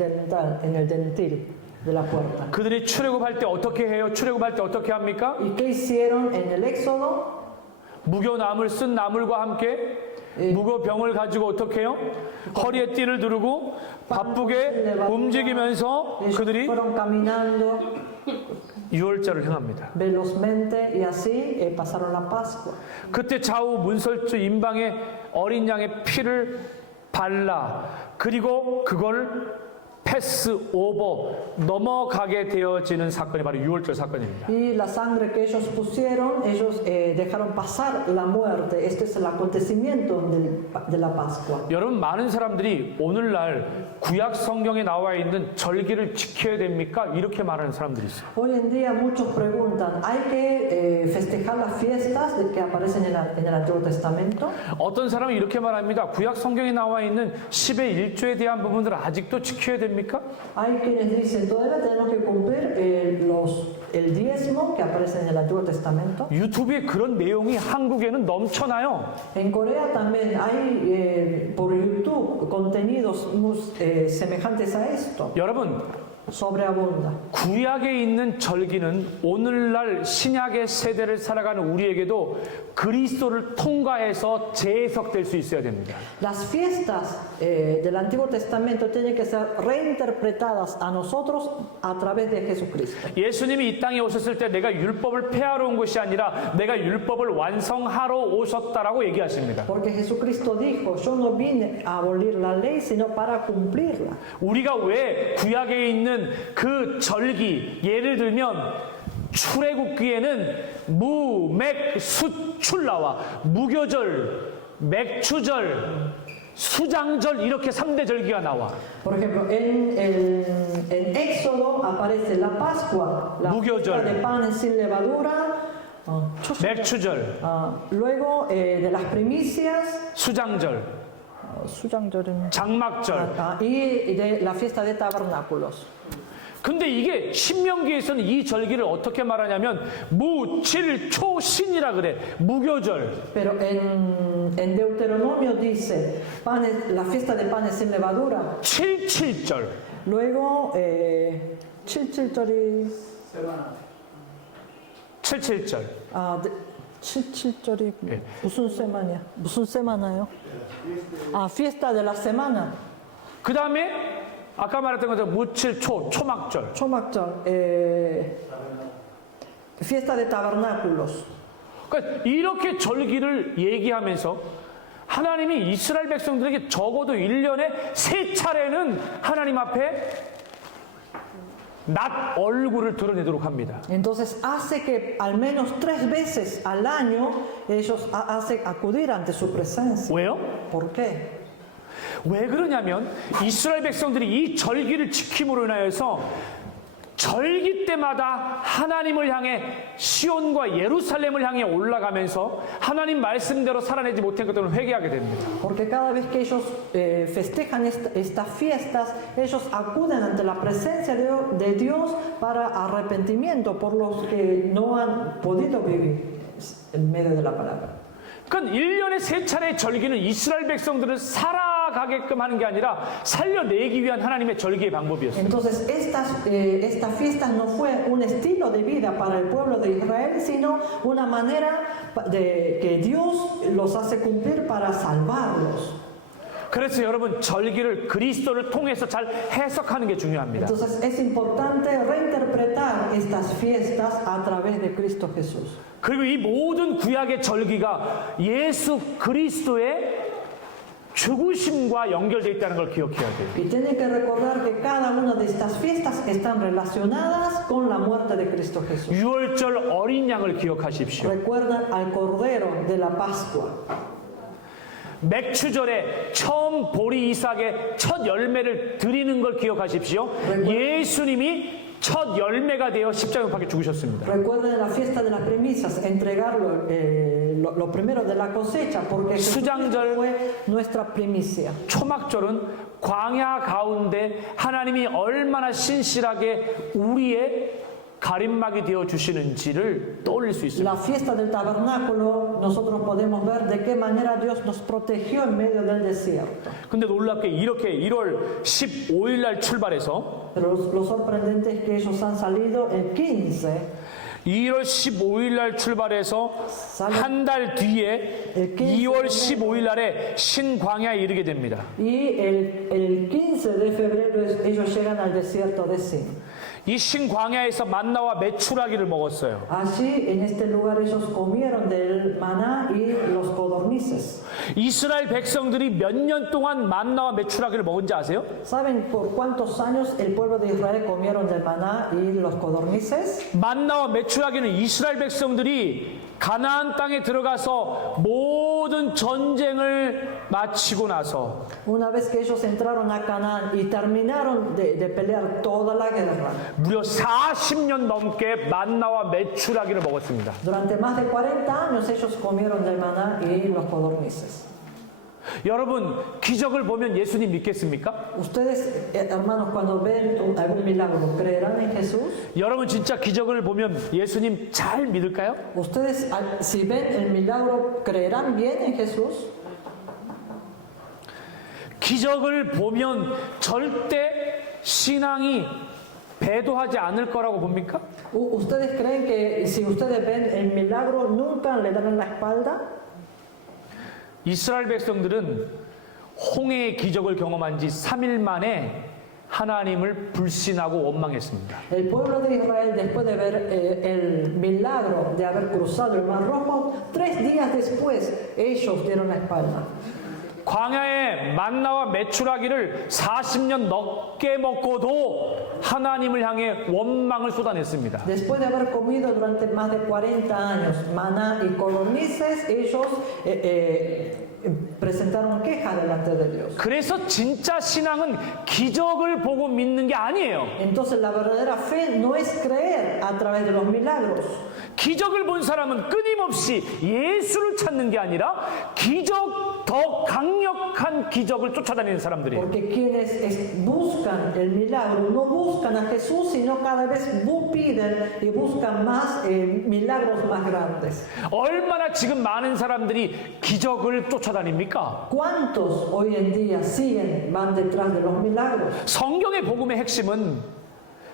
dentil de la puerta. 그들이 출애굽할 때 어떻게 해요? 출애굽할 때 어떻게 합니까? ¿Y qué hicieron en el Éxodo? 무교나물 쓴 나물과 함께 무교병을 가지고 어떻게 해요? 허리에 띠를 두르고 바쁘게 움직이면서 그들이 Fueron caminando 유월절을 행합니다. velozmente y así pasaron la Pascua. 그때 좌우 문설주 임방에 어린 양의 피를 발라 그리고 그걸 패스 오버 넘어가게 되어지는 사건이 바로 유월절 사건입니다. Y la sangre que ellos pusieron, ellos dejaron pasar la muerte. Este es el acontecimiento de la Pascua. 여러분, 많은 사람들이 오늘날 구약 성경에 나와 있는 절기를 지켜야 됩니까? 이렇게 말하는 사람들이 있어요. Hoy en día muchos preguntan, ¿hay que festejar las fiestas que aparecen en el Antiguo Testamento? 어떤 사람은 이렇게 말합니다. 구약 성경에 나와 있는 10의 1조에 대한 부분들을 아직도 지켜야 됩니까? Hay quienes dicen, todavía tenemos que cumplir el diezmo que aparece en el Antiguo Testamento. 유튜브에 그런 내용이 한국에는 넘쳐나요. En Corea también hay por YouTube contenidos semejantes a esto. 여러분, Sobreabunda. 구약에 있는 절기는 오늘날 신약의 세대를 살아가는 우리에게도 그리스도를 통과해서 재해석될 수 있어야 됩니다. Las fiestas del Antiguo Testamento tienen que ser reinterpretadas a nosotros a través de Jesucristo. 예수님이 이 땅에 오셨을 때 내가 율법을 폐하러 온 것이 아니라 내가 율법을 완성하러 오셨다라고 얘기하십니다. Porque Jesucristo dijo, yo no vine a abolir la ley, sino para cumplirla. 우리가 왜 구약에 있는 그 절기, 예를 들면 출애굽기에는 무, 맥, 숫출 나와 무교절, 맥추절, 수장절 이렇게 3대 절기가 나와. Por ejemplo, en Éxodo aparece la Pascua, la fiesta de panes sin levadura, 맥추절, luego de las primicias, 수장절, 장막절. y de la fiesta de tabernáculos. 근데 이게 신명기에서는 이 절기를 어떻게 말하냐면 무칠초신이라 그래. 무교절. Pero en Deuteronomio dice la fiesta de panes sin levadura. 칠칠절. Luego 칠칠절이 칠칠절. 칠칠절이 무슨 세마냐? 무슨 세마나요? fiesta de la semana. 그 다음에 아까 말했던 것처럼 무칠초, 초막절. 초막절. fiesta de tabernáculos. 그러니까 이렇게 절기를 얘기하면서 하나님이 이스라엘 백성들에게 적어도 1년에 3차례는 하나님 앞에 낮 얼굴을 드러내도록 합니다. Entonces hace que al menos 3 veces al año ellos hacen acudir ante su presencia. 왜요? ¿Por qué? 왜 그러냐면 이스라엘 백성들이 이 절기를 지킴으로 인하여서 절기 때마다 하나님을 향해 시온과 예루살렘을 향해 올라가면서 하나님 말씀대로 살아내지 못한 것들을 회개하게 됩니다. Porque cada vez que ellos festejan estas fiestas, ellos acuden ante la presencia de Dios para arrepentimiento por los que no han podido vivir en medio de la palabra. 그러니까 1년에 3차례의 절기는 이스라엘 백성들을 살아가게끔 하는 게 아니라 살려내기 위한 하나님의 절기의 방법이었어요. Entonces estas fiestas no fue un estilo de vida para el pueblo de Israel, sino una manera de que Dios los hace cumplir para salvarlos. 그래서 여러분 절기를 그리스도를 통해서 잘 해석하는 게 중요합니다. Entonces es importante reinterpretar estas fiestas a través de Cristo Jesús. 그리고 이 모든 구약의 절기가 예수 그리스도의 죽으심과 연결되어 있다는 걸 기억해야 돼요. Y tienen que recordar que cada una de estas fiestas están relacionadas con la muerte de Cristo Jesús. 유월절 어린 양을 기억하십시오. Recuerdan al Cordero de la Pascua. 맥추절에 처음 보리 이삭의 첫 열매를 드리는 걸 기억하십시오. 예수님이 첫 열매가 되어 십자가에 못 박혀 죽으셨습니다. Recuerden la fiesta de las primicias, entregarlo lo primero de la cosecha, porque Jesús 수장절, fue nuestra primicia. 초막절은 광야 가운데 하나님이 얼마나 신실하게 우리의 가림막이 되어 주시는지를 떠올릴 수 있습니다. La fiesta del tabernáculo, nosotros podemos ver de qué manera Dios nos protegió en medio del desierto. 근데 놀랍게 이렇게 1월 15일 날 출발해서 Pero lo sorprendente es que ellos han salido el 15. 2월 15일 날 출발해서 한 달 뒤에 2월 15일 날에 신광야에 이르게 됩니다. Y el 15 de febrero ellos llegan al desierto de Sin. 이 신광야에서 만나와 메추라기를 먹었어요. Allí, en este lugar, ellos comieron del maná y los codornices. 이스라엘 백성들이 몇 년 동안 만나와 메추라기를 먹은지 아세요? ¿Saben por cuántos años el pueblo de Israel comieron del maná y los codornices? 만나와 메추라기는 이스라엘 백성들이 가나안 땅에 들어가서 모든 전쟁을 마치고 나서 Una vez que ellos entraron a Canaán y terminaron de pelear toda la guerra, 무려 40년 넘게 만나와 메추라기를 먹었습니다. durante más de 40 años ellos comieron del maná y los codornices. 여러분, 기적을 보면 예수님 믿겠습니까? Ustedes, hermanos, cuando ven algún milagro, ¿creerán en Jesús? 여러분 진짜 기적을 보면 예수님 잘 믿을까요? Ustedes, si ven el milagro, ¿creerán bien en Jesús? 기적을 보면 절대 신앙이 배도하지 않을 거라고 봅니까? ¿Ustedes creen que si ustedes ven el milagro, nunca le darán la espalda? 이스라엘 백성들은 홍해의 기적을 경험한 지 3일 만에 하나님을 불신하고 원망했습니다. El pueblo de Israel, después de ver el milagro de haber cruzado el Mar Rojo, 3 días después, ellos dieron la espalda. 광야에 만나와 메추라기를 40년 넘게 먹고도 하나님을 향해 원망을 쏟아냈습니다. Después de haber comido durante más de 40 años maná y codornices, ellos presentaron queja delante de Dios. 그래서 진짜 신앙은 기적을 보고 믿는 게 아니에요. Entonces la verdadera fe no es creer a través de los milagros. 기적을 본 사람은 끊임없이 예수를 찾는 게 아니라 더 강력한 기적을 쫓아다니는 사람들이에요. Porque quienes buscan el milagro no buscan a Jesús, sino cada vez piden y buscan más milagros más grandes. 얼마나 지금 많은 사람들이 기적을 쫓아다닙니까? ¿Cuántos hoy en día van detrás de los milagros? 성경의 복음의 핵심은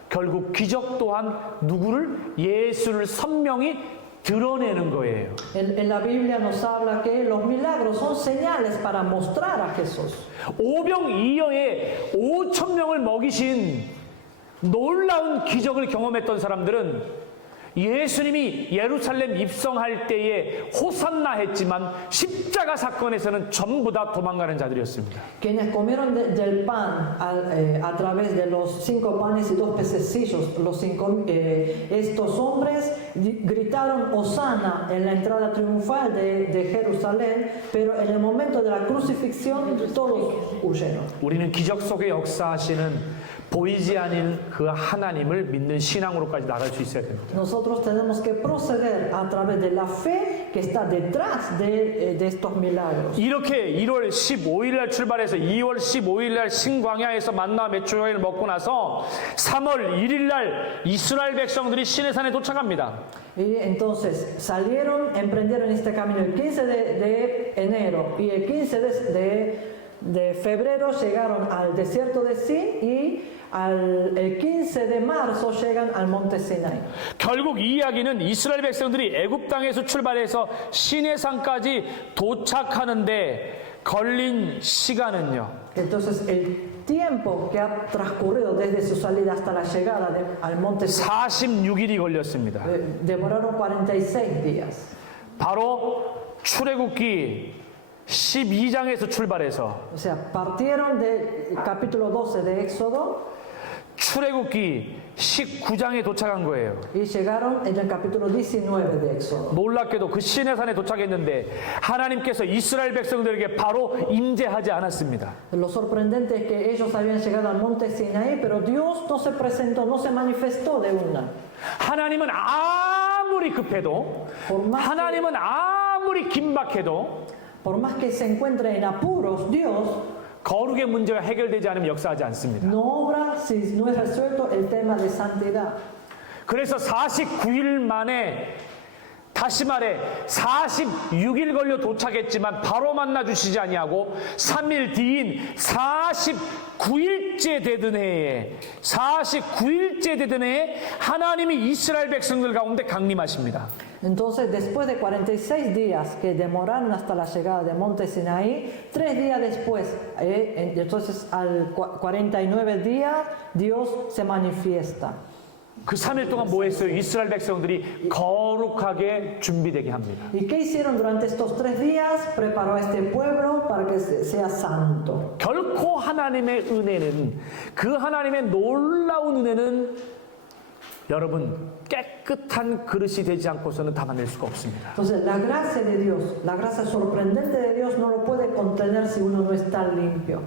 결국 기적 또한 누구를? 예수를 선명히 드러내는 거예요. En la Biblia nos habla que los milagros son señales para mostrar a Jesús. 오병이어에 5천 명을 먹이신 놀라운 기적을 경험했던 사람들은 예수님이 예루살렘 입성할 때에 호산나 했지만 십자가 사건에서는 전부 다 도망가는 자들이었습니다. Quienes comieron del pan a través de los 5 panes y 2 pececillos, estos hombres gritaron Hosana en la entrada triunfal de Jerusalén, pero en el momento de la crucifixión todos huyeron. 우리는 기적 속에 역사하시는 보이지 않는 그 하나님을 믿는 신앙으로까지 나갈 수 있어야 됩니다. Nosotros tenemos que proceder a través de la fe que está detrás de estos milagros. 이렇게 1월 15일 날 출발해서 2월 15일 날 신광야에서 만나 메추라기를 먹고 나서 3월 1일 날 이스라엘 백성들이 시내산에 도착합니다. Y entonces salieron, emprendieron este camino el 15 de enero y el 15 de febrero llegaron al desierto de Sin y el 15 de marzo llegan al monte Sinai. 결국 이 이야기는 이스라엘 백성들이 애굽 땅에서 출발해서 시내산까지 도착하는데 걸린 시간은요. Entonces el tiempo que ha transcurrido desde su salida hasta la llegada al monte Sinai 46일이 걸렸습니다. demoraron 46 días. 바로 출애굽기 12장에서 출발해서 O sea, partieron del capítulo 12 de Éxodo 출애굽기 19장에 도착한 거예요. y llegaron en el capítulo 19 de Éxodo. 놀랍게도 그 시내산에 도착했는데 하나님께서 이스라엘 백성들에게 바로 임재하지 않았습니다. Lo sorprendente es que ellos habían llegado al monte Sinaí, pero Dios no se presentó, no se manifestó de una. 하나님은 아무리 급해도, 하나님은 아무리 긴박해도 Por más que se encuentre en apuros, Dios 거룩의 문제가 해결되지 않으면 역사하지 않습니다. no obra si no es resuelto el tema de santidad. 그래서 49일 만에 다시 말해 46일 걸려 도착했지만 바로 만나 주시지 아니하고 3일 뒤인 49일째 되던 해에 하나님이 이스라엘 백성들 가운데 강림하십니다. Entonces, después de 46 días que demoraron hasta la llegada del monte Sinaí, 3 días después, entonces al 49 días, Dios se manifiesta. 그 3일 동안 뭐 했어요? 이스라엘 백성들이 거룩하게 준비되게 합니다. ¿Y qué hicieron durante estos 3 días? Preparó a este pueblo para que sea santo. 결코 하나님의 은혜는, 그 하나님의 놀라운 은혜는 여러분 깨끗한 그릇이 되지 않고서는 담아낼 수가 없습니다. Entonces, la gracia de Dios, la gracia sorprendente de Dios no lo puede contener si uno no está limpio.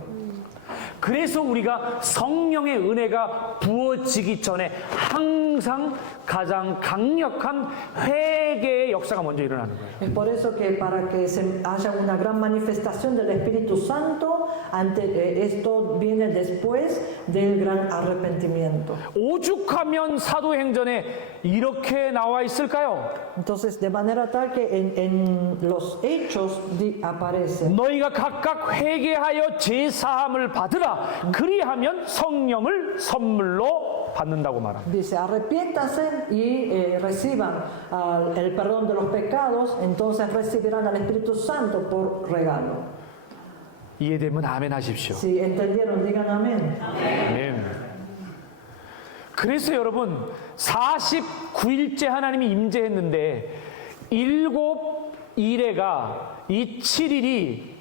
그래서 우리가 성령의 은혜가 부어지기 전에 항상 가장 강력한 회개의 역사가 먼저 일어나는 거예요. Es por eso que para que haya una gran manifestación del Espíritu Santo, esto viene después del gran arrepentimiento. 오죽하면 사도행전에 이렇게 나와 있을까요? Entonces, de manera tal que en los hechos aparece, 너희가 각각 회개하여 제사함을 받으라. 그리하면 성령을 선물로 받는다고 말합니다. dice, arrepiéntanse y reciban el perdón de los pecados, entonces recibirán al Espíritu Santo por regalo. 이해되면 아멘 하십시오. Si entendieron, digan amén. 아멘. 그래서 여러분 49일째 하나님이 임재했는데 7일에가 이 7일이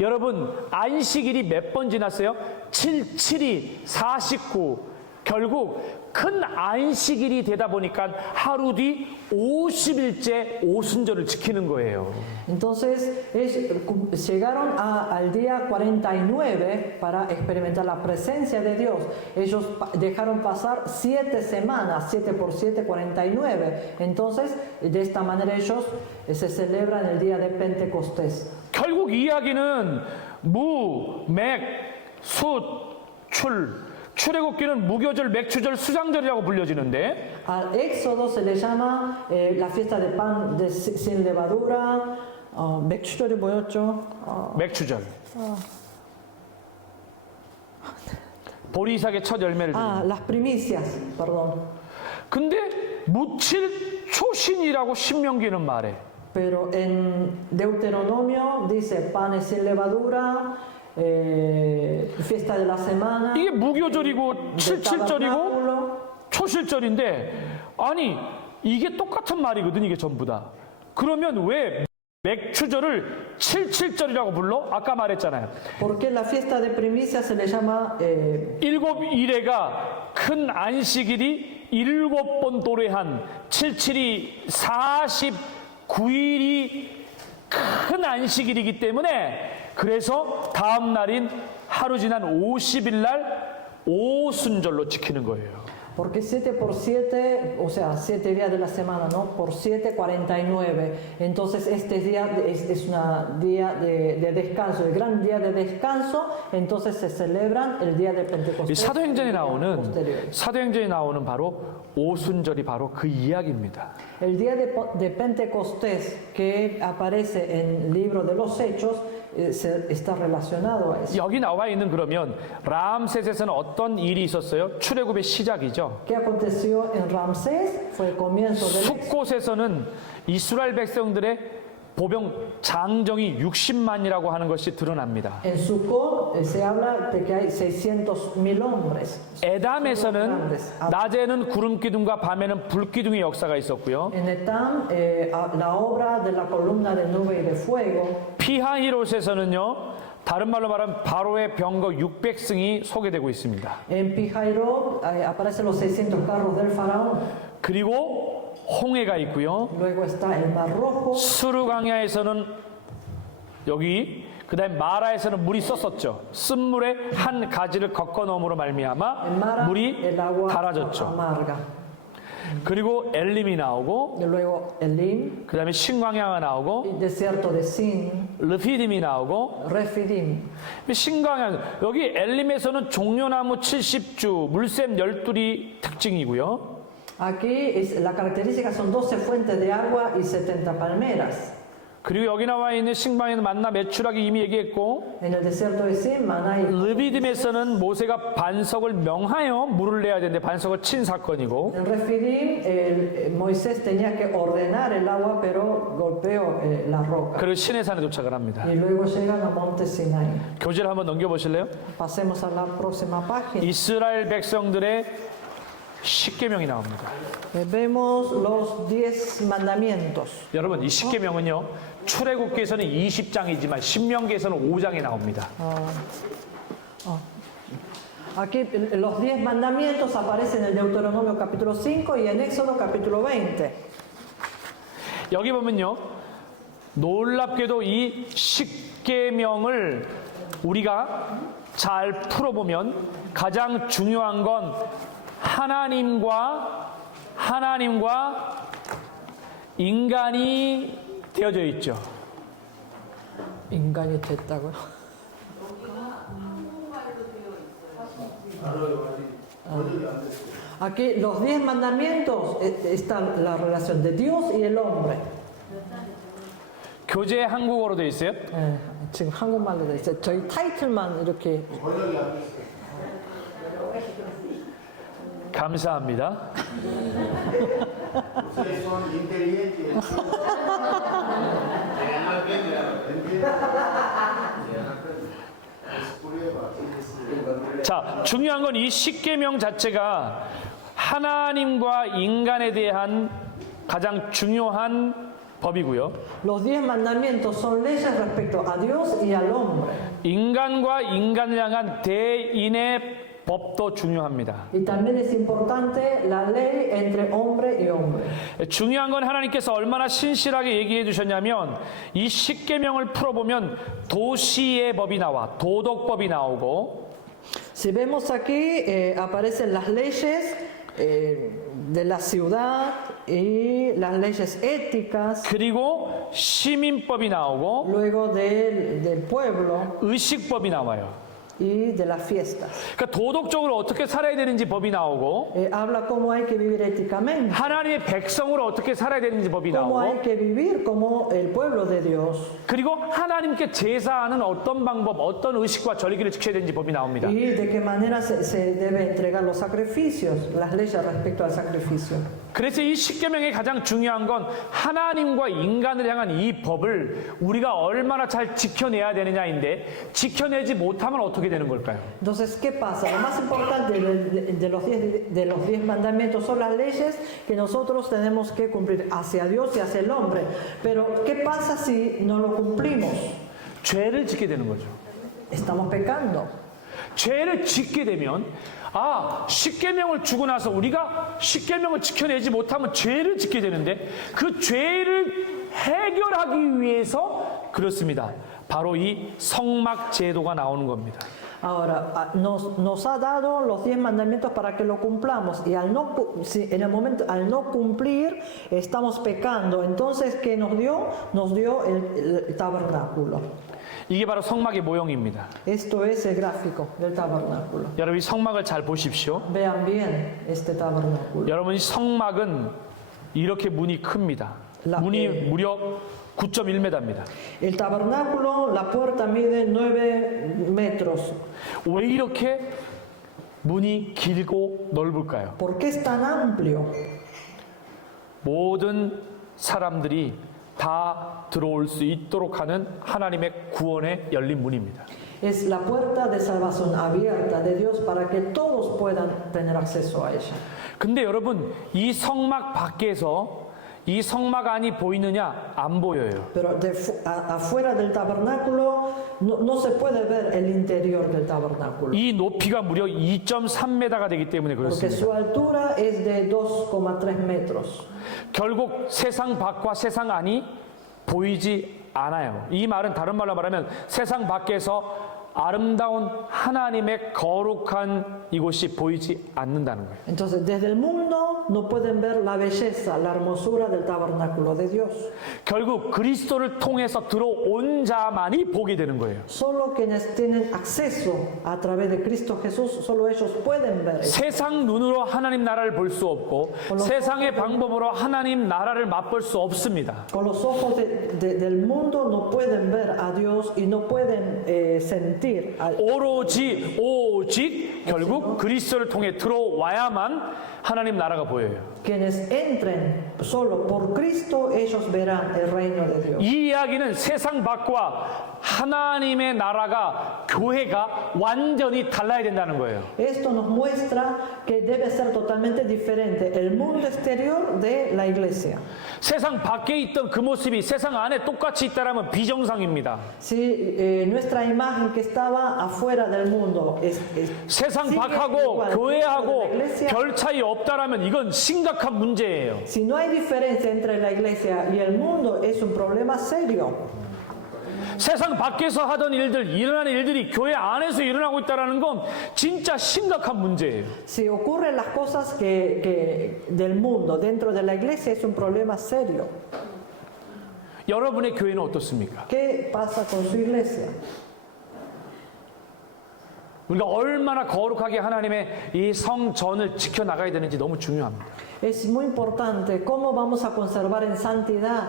여러분 안식일이 몇 번 지났어요? 7, 7이 49 결국 큰 안식일이 되다 보니까 하루 뒤 50일째 오순절을 지키는 거예요. Entonces llegaron al día 49 para experimentar la presencia de Dios. Ellos dejaron pasar 7 semanas, 7 por 7, 49. Entonces, de esta manera ellos se celebran el día de Pentecostés. 결국 이야기는 무, 맥, 숫, 출애굽기는 무교절, 맥추절, 수장절이라고 불려지는데 Al Éxodo se le llama la fiesta de pan sin levadura. 맥추절이 뭐였죠? 맥추절. 보리 이삭의 첫 열매를 주는. Las primicias, perdón. 근데 무칠 초신이라고 신명기는 말해. Pero en Deuteronomio dice panes sin levadura, fiesta de la semana, 이게 무교절이고 del 칠칠절이고 tabernáculo. 초실절인데 아니 이게 똑같은 말이거든 이게 전부 다. 그러면 왜 맥추절을 칠칠절이라고 불러? 아까 말했잖아요. ¿Por qué la fiesta de primicias se le llama 7일에가 큰 안식일이 7번 도래한 77이 49일이 큰 안식일이기 때문에 그래서 다음 날인 하루 지난 50일 날 오순절로 지키는 거예요. Porque 7 por 7, o sea, 7 días de la semana, ¿no? Por 7, 49. Entonces, este día es un día de descanso, el gran día de descanso. Entonces, se celebran el día de 이 Pentecostés. 사도행전에 posteriores. 사도행전에 나오는 바로 오순절이 바로 그 이야기입니다. El día de Pentecostés que aparece en el libro de los Hechos está relacionado a eso. 여기 나와 있는 그러면 람셋에서는 어떤 일이 있었어요? 출애굽의 시작이죠. ¿Qué aconteció en Ramsés? Fue el comienzo del 숫곳에서는 이스라엘 백성들의 보병 장정이 60만이라고 하는 것이 드러납니다. En Sucot se habla de que hay 600.000 hombres. 에담에서는 낮에는 구름 기둥과 밤에는 불 기둥의 역사가 있었고요. En Etam, la obra de la columna de nube y de fuego. 피하히롯에서는요, 다른 말로 말하면 바로의 병거 600승이 소개되고 있습니다. En Pijairot aparecen los 600 carros del faraón. 그리고 홍해가 있고요. Luego está el Mar Rojo. 수르강야에서는 여기, 그다음에 마라에서는 물이 썼었죠. 쓴물에 한 가지를 꺾어 넣음으로 En 말미암아 Mara, 물이 el agua 달아졌죠. amarga. 그리고 엘림이 나오고, Y luego Elim, 그다음에 신광야가 나오고, el desierto de Sin, 르피딤이 나오고, Refidim. 신광야, 여기 엘림에서는 종려나무 70주, 물샘 12이 특징이고요. Aquí la característica son 12 fuentes de agua y 70 palmeras. 그리고 여기 나와 있는 신광야는 만나 매출하기 이미 얘기했고, En el desierto de Sin, maná y... 르비딤에서는 모세가 반석을 명하여 물을 내야 되는데 반석을 친 사건이고, En Refidim, Moisés tenía que ordenar el agua, pero golpeó la roca. 그리고 시내산에 도착을 합니다. Y luego llegan a monte Sinai. 교재를 한번 넘겨보실래요? Pasemos a la próxima página. 이스라엘 백성들의 십계명이 나옵니다. Vemos los 10 mandamientos. 여러분, 이 십계명은요, 출애굽기에서는 20장이지만 신명기에서는 5장이 나옵니다. Aquí los 10 mandamientos aparecen en Deuteronomio capítulo 5 y en Éxodo capítulo 20. 여기 보면요, 놀랍게도 이 십계명을 우리가 잘 풀어보면 가장 중요한 건 하나님과 인간이 되어져 있죠. 인간이 됐다고요? Aquí los 10 mandamientos está la relación de Dios y el hombre. 교재 한국어로 되어 있어요. 지금 한국말로 돼 있어요. 저희 타이틀만 이렇게. 감사합니다. Ustedes son inteligentes. 자, 중요한 건 이 십계명 자체가 하나님과 인간에 대한 가장 중요한 법이고요. Los 10 mandamientos son leyes respecto a Dios y al hombre. 인간과 인간을 향한 대인의 법도 중요합니다. Y también es importante la ley entre hombre y hombre. 중요한 건 하나님께서 얼마나 신실하게 얘기해 주셨냐면 이 십계명을 풀어보면 도시의 법이 나와 도덕법이 나오고 Si vemos aquí, aparecen las leyes de la ciudad y las leyes éticas, 그리고 시민법이 나오고 luego del pueblo 의식법이 나와요. y de las fiestas. 그러니까 도덕적으로 어떻게 살아야 되는지 법이 나오고 Habla cómo hay que vivir éticamente, 하나님의 백성으로 어떻게 살아야 되는지 법이 cómo hay 나오고 que vivir como el pueblo de Dios 그리고 하나님께 제사하는 어떤 방법, 어떤 의식과 절기를 지켜야 되는지 법이 나옵니다. y de qué manera se debe entregar los sacrificios, las leyes respecto al sacrificio. 그래서 이 십계명의 가장 중요한 건 하나님과 인간을 향한 이 법을 우리가 얼마나 잘 지켜내야 되느냐인데 지켜내지 못하면 어떻게 되는 걸까요? Entonces, ¿qué pasa? Lo más importante de los 10 mandamientos son las leyes que nosotros tenemos que cumplir hacia Dios y hacia el hombre. Pero, ¿qué pasa si no lo cumplimos? 죄를 짓게 되는 거죠. Estamos pecando. 죄를 짓게 되면 십계명을 주고 나서 우리가 십계명을 지켜내지 못하면 죄를 짓게 되는데 그 죄를 해결하기 위해서 그렇습니다. 바로 이 성막 제도가 나오는 겁니다. Ahora, nos ha dado los 10 mandamientos para que lo cumplamos y en el momento al no cumplir estamos pecando. Entonces, ¿qué nos dio? Nos dio el tabernáculo. 이게 바로 성막의 모형입니다. Esto es el gráfico del tabernáculo. 여러분 이 성막을 잘 보십시오. Vean bien este tabernáculo. 여러분 이 성막은 이렇게 문이 큽니다. 문이 무려 9.1m입니다. El tabernáculo, la puerta mide 9 metros. 왜 이렇게 문이 길고 넓을까요? ¿Por qué es tan amplio? 모든 사람들이 다 들어올 수 있도록 하는 하나님의 구원의 열린 문입니다. Es la puerta de salvación abierta de Dios para que todos puedan tener acceso a ella. 근데 여러분, 이 성막 밖에서 이 성막 안이 보이느냐? 안 보여요. Pero afuera del tabernáculo no se puede ver el interior del tabernáculo. 이 높이가 무려 2.3m가 되기 때문에 Porque 그렇습니다. su altura es de 2,3 metros. 결국 세상 밖과 세상 안이 보이지 않아요. 이 말은 다른 말로 말하면 세상 밖에서 아름다운 하나님의 거룩한 이곳이 보이지 않는다는 거예요. Entonces, desde el mundo no pueden ver la belleza, la hermosura del tabernáculo de Dios. 결국 그리스도를 통해서 들어온 자만이 보게 되는 거예요. Solo quienes tienen acceso a través de Cristo Jesús, solo ellos pueden ver eso. 세상 눈으로 하나님 나라를 볼 수 없고 세상의 방법으로 하나님 나라를 맛볼 수 없습니다. Con los ojos del mundo no pueden ver a Dios y no pueden sentir. 오직 결국 그리스도를 통해 들어와야만 하나님 나라가 보여요. Quienes entren solo por Cristo, ellos verán el reino de Dios. 이 이야기는 세상 밖과 하나님의 나라가 교회가 완전히 달라야 된다는 거예요. Esto nos muestra que debe ser totalmente diferente el mundo exterior de la iglesia. 세상 밖에 있던 그 모습이 세상 안에 똑같이 있다라면 비정상입니다. Si nuestra imagen que estaba afuera del mundo 세상 sigue 밖하고 igual dentro de la 교회하고 iglesia, 별 차이 없다라면 이건 심각한 문제예요. si no hay diferencia entre la iglesia y el mundo, es un problema serio. 세상 밖에서 하던 일들, 일어나는 일들이 교회 안에서 일어나고 있다는 건 진짜 심각한 문제예요. Si ocurren las cosas que del mundo dentro de la iglesia, es un problema serio. 여러분의 교회는 어떻습니까? ¿Qué pasa con su iglesia? 우리가 얼마나 거룩하게 하나님의 이 성전을 지켜나가야 되는지 너무 중요합니다. Es muy importante cómo vamos a conservar en santidad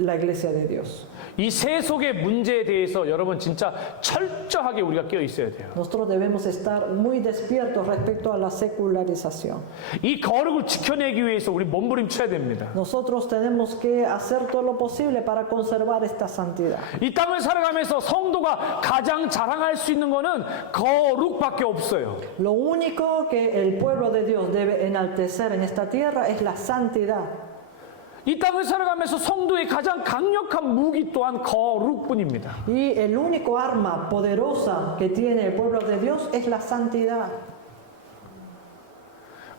la iglesia de Dios. 이 세속의 문제에 대해서 여러분 진짜 철저하게 우리가 깨어 있어야 돼요. Nosotros debemos estar muy despiertos respecto a la secularización. 이 거룩을 지켜내기 위해서 우리 몸부림쳐야 됩니다. Nosotros tenemos que hacer todo lo posible para conservar esta santidad. 이 땅을 살아가면서 성도가 가장 자랑할 수 있는 거는 거룩밖에 없어요. Lo único que el pueblo de Dios debe enaltecer en esta tierra es la santidad. 이 땅을 살아가면서 성도의 가장 강력한 무기 또한 거룩뿐입니다. Y el único arma poderosa que tiene el pueblo de Dios es la santidad.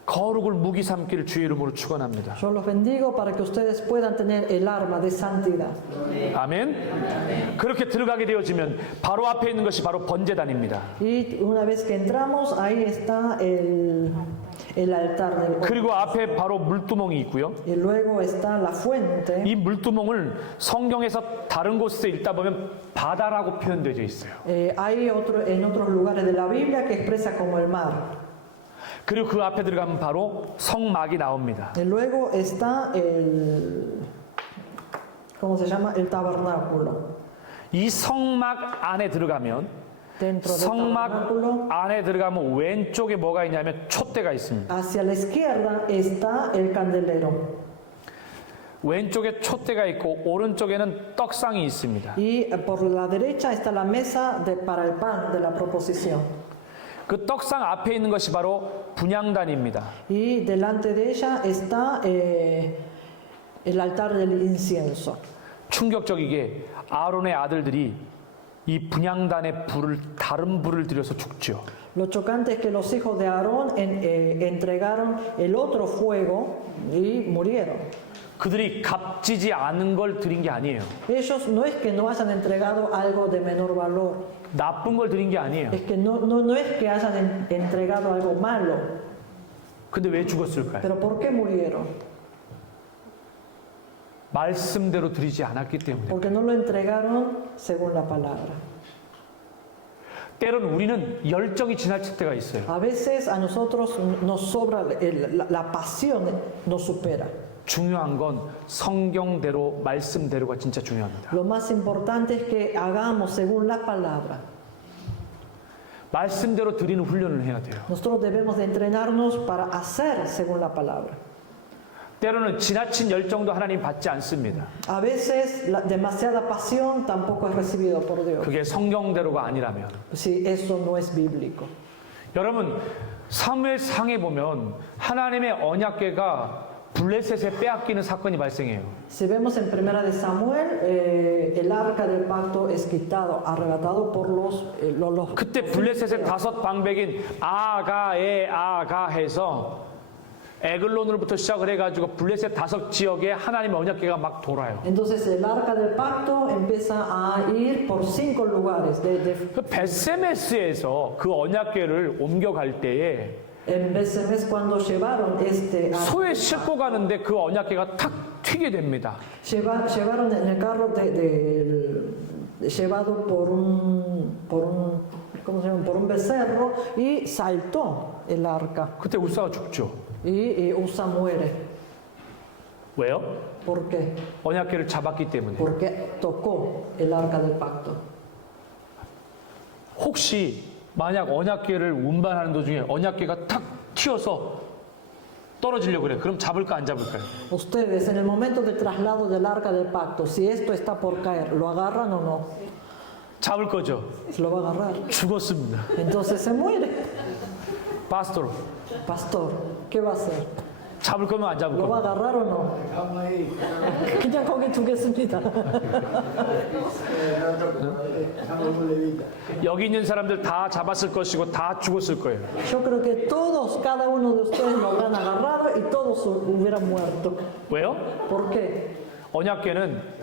거룩을 무기 삼기를 주의 이름으로 축원합니다. Yo los bendigo para que ustedes puedan tener el arma de santidad. 아멘. 그렇게 들어가게 되어지면 바로 앞에 있는 것이 바로 번제단입니다. Y una vez que entramos, ahí está el altar del 그리고 앞에 바로 물두멍이 있고요. y luego está la fuente. 이 물두멍을 성경에서 다른 곳에서 읽다 보면 바다라고 표현되어 있어요. Hay en otros lugares de la Biblia que expresa como el mar. 그리고 그 앞에 들어가면 바로 성막이 나옵니다. Y luego está ¿cómo se llama? El tabernáculo. 이 성막 안에 들어가면 Dentro del 성막 tabernáculo, 안에 들어가면 왼쪽에 뭐가 있냐면 촛대가 있습니다. hacia la izquierda está el candelero. 왼쪽에 촛대가 있고 오른쪽에는 떡상이 있습니다. Y por la derecha está la mesa para el pan de la proposición. 그 떡상 앞에 있는 것이 바로 분향단입니다. Y delante de ella está el altar del incienso. 충격적이게 아론의 아들들이 이 분향단의 다른 불을 들여서 죽죠. Lo chocante es que los hijos de Aarón entregaron el otro fuego y murieron. 그들이 값지지 않은 걸 드린 게 아니에요. Ellos no es que no hayan entregado algo de menor valor, 나쁜 걸 드린 게 아니에요. es que no es que hayan entregado algo malo, 근데 왜 죽었을까요? pero ¿por qué murieron? 말씀대로 드리지 않았기 때문에. Porque no lo entregaron según la palabra. 때론 우리는 열정이 지나칠 때가 있어요. A veces a nosotros nos sobra, la pasión nos supera. 중요한 건 성경대로 말씀대로가 진짜 중요합니다. Lo más importante es que hagamos según la palabra. 말씀대로 드리는 훈련을 해야 돼요. Nosotros debemos de entrenarnos para hacer según la palabra. 때로는 지나친 열정도 하나님 받지 않습니다. A veces demasiada pasión tampoco es recibido por Dios, 그게 성경대로가 아니라면. si eso no es bíblico. 여러분 사무엘상에 보면 하나님의 언약궤가 블레셋에 빼앗기는 사건이 발생해요. Si vemos en Primera de Samuel, el arca del pacto es quitado, arrebatado por los 그때 블레셋의 다섯 방백인 아가 해서 에글론으로부터 시작을 해가지고 블레셋 다섯 지역에 하나님의 언약궤가 막 돌아요. Entonces el arca del pacto empieza a ir por 5 lugares. 그 베세메스에서 그 언약궤를 옮겨갈 때에 En Besemes cuando llevaron este arca, 소에 싣고 가는데 그 언약궤가 탁 튀게 됩니다. llevaron en el carro llevado ¿cómo se llama? Por un becerro y saltó el arca 그때 우사가 죽죠. y Usa muere. 왜요? ¿Por qué? 언약궤를 잡았기 때문에. Porque tocó el arca del pacto. 혹시 만약 언약궤를 운반하는 도중에 언약궤가 탁 튀어서 떨어지려고 그래. 그럼 잡을까 안 잡을까요? Ustedes en el momento del traslado del arca del pacto, si esto está por caer, ¿lo agarran o no? 잡을 거죠. Se lo va a agarrar. 죽었습니다. Entonces se muere. 파스토로. Pastor, ¿qué va a hacer? 잡을 거면 안 잡을 ¿Lo va a 거면. agarrar o no? 그냥 거기 두겠습니다. 여기 있는 사람들 다 잡았을 것이고 다 죽었을 거예요. Yo creo que todos, cada uno de ustedes lo habrán agarrado y todos hubieran muerto. 왜요? ¿Por qué? 언약궤는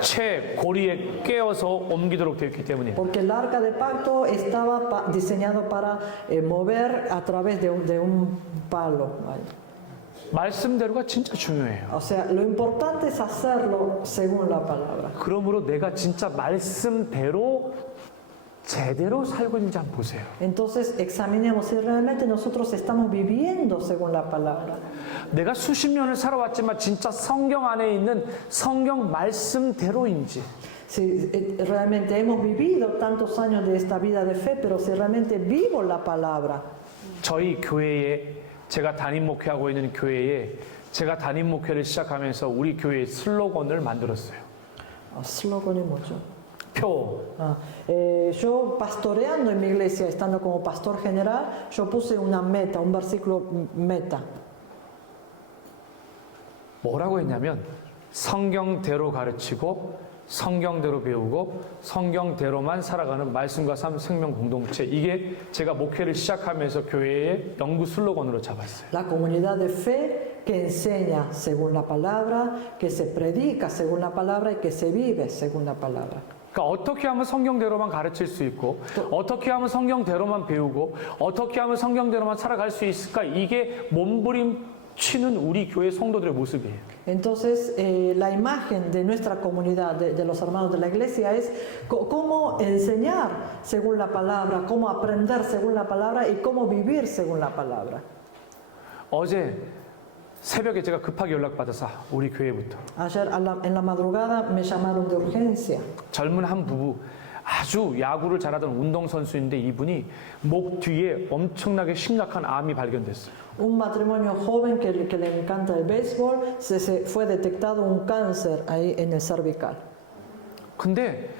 채 고리에 깨어서 옮기도록 되어 있기 때문이에요. Porque el arca de pacto estaba diseñado para mover a través de un palo. Vaya. 말씀대로가 진짜 중요해요. O sea, lo importante es hacerlo según la palabra. 그러므로 내가 진짜 말씀대로 제대로 살고 있는지 한번 보세요. Entonces examinemos si realmente nosotros estamos viviendo según la palabra. 내가 수십 년을 살아왔지만 진짜 성경 안에 있는 성경 말씀대로인지. Si realmente hemos vivido tantos años de esta vida de fe, pero si realmente vivo la palabra. 저희 교회에 제가 담임 목회하고 있는 교회에 제가 담임 목회를 시작하면서 우리 교회의 슬로건을 만들었어요. Slogan y mucho. 표. Yo pastoreando en mi iglesia, estando como pastor general, yo puse una meta, un versículo meta. 뭐라고 했냐면 성경대로 가르치고 성경대로 배우고 성경대로만 살아가는 말씀과 삶 생명 공동체. 이게 제가 목회를 시작하면서 교회의 영구 슬로건으로 잡았어요. La comunidad de fe que enseña según la palabra, que se predica según la palabra y que se vive según la palabra. 그러니까 어떻게 하면 성경대로만 가르칠 수 있고 어떻게 하면 성경대로만 배우고 어떻게 하면 성경대로만 sal아갈 수 있을까? 이게 몸부림치는 우리 교회 성도들의 모습이에요. Entonces, la imagen de nuestra comunidad, de los hermanos de la iglesia, es cómo enseñar según la palabra, cómo aprender según la palabra y cómo vivir según la palabra. 어제 새벽에 제가 급하게 연락받아서 우리 교회부터 Ayer en la madrugada me llamaron de urgencia. 젊은 한 부부 아주 야구를 잘하던 운동선수인데 이분이 목 뒤에 엄청나게 심각한 암이 발견됐어요. Un matrimonio joven que le encanta el béisbol, se fue detectado un cáncer ahí en el cervical. 근데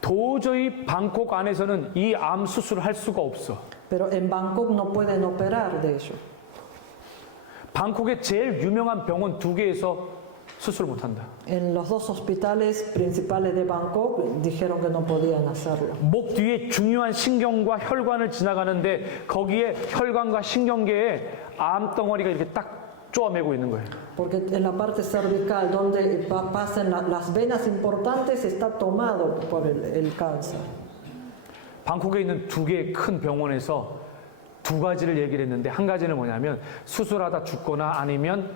도저히 방콕 안에서는 이 암 수술을 할 수가 없어. Pero en Bangkok no pueden operar de ello. 방콕의 제일 유명한 병원 2개에서 수술 못 한다. En los 2 hospitales principales de Bangkok dijeron que no podían hacerlo. 목 뒤에 중요한 신경과 혈관을 지나가는데 거기에 혈관과 신경계에 암덩어리가 이렇게 딱 쪼아매고 있는 거예요. Porque en la parte cervical donde pasan las venas importantes está tomado por el cáncer. 방콕에 있는 2개의 큰 병원에서 2가지를 얘기를 했는데 한 가지는 뭐냐면 수술하다 죽거나 아니면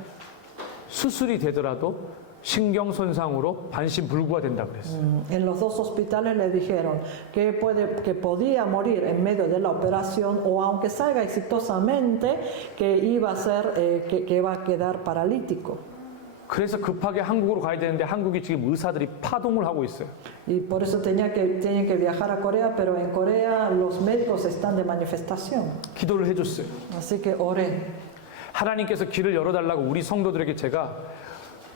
수술이 되더라도 신경 손상으로 반신불구가 된다 그랬어요. En los 2 hospitales le dijeron que podía morir en medio de la operación o aunque salga exitosamente que iba a ser que iba a quedar paralítico. 그래서 급하게 한국으로 가야 되는데 한국이 지금 의사들이 파동을 하고 있어요. Y por eso tienen que viajar a Corea, pero en Corea los médicos están de manifestación. 기도를 해줬어요. Así que oré. 하나님께서 길을 열어달라고 우리 성도들에게 제가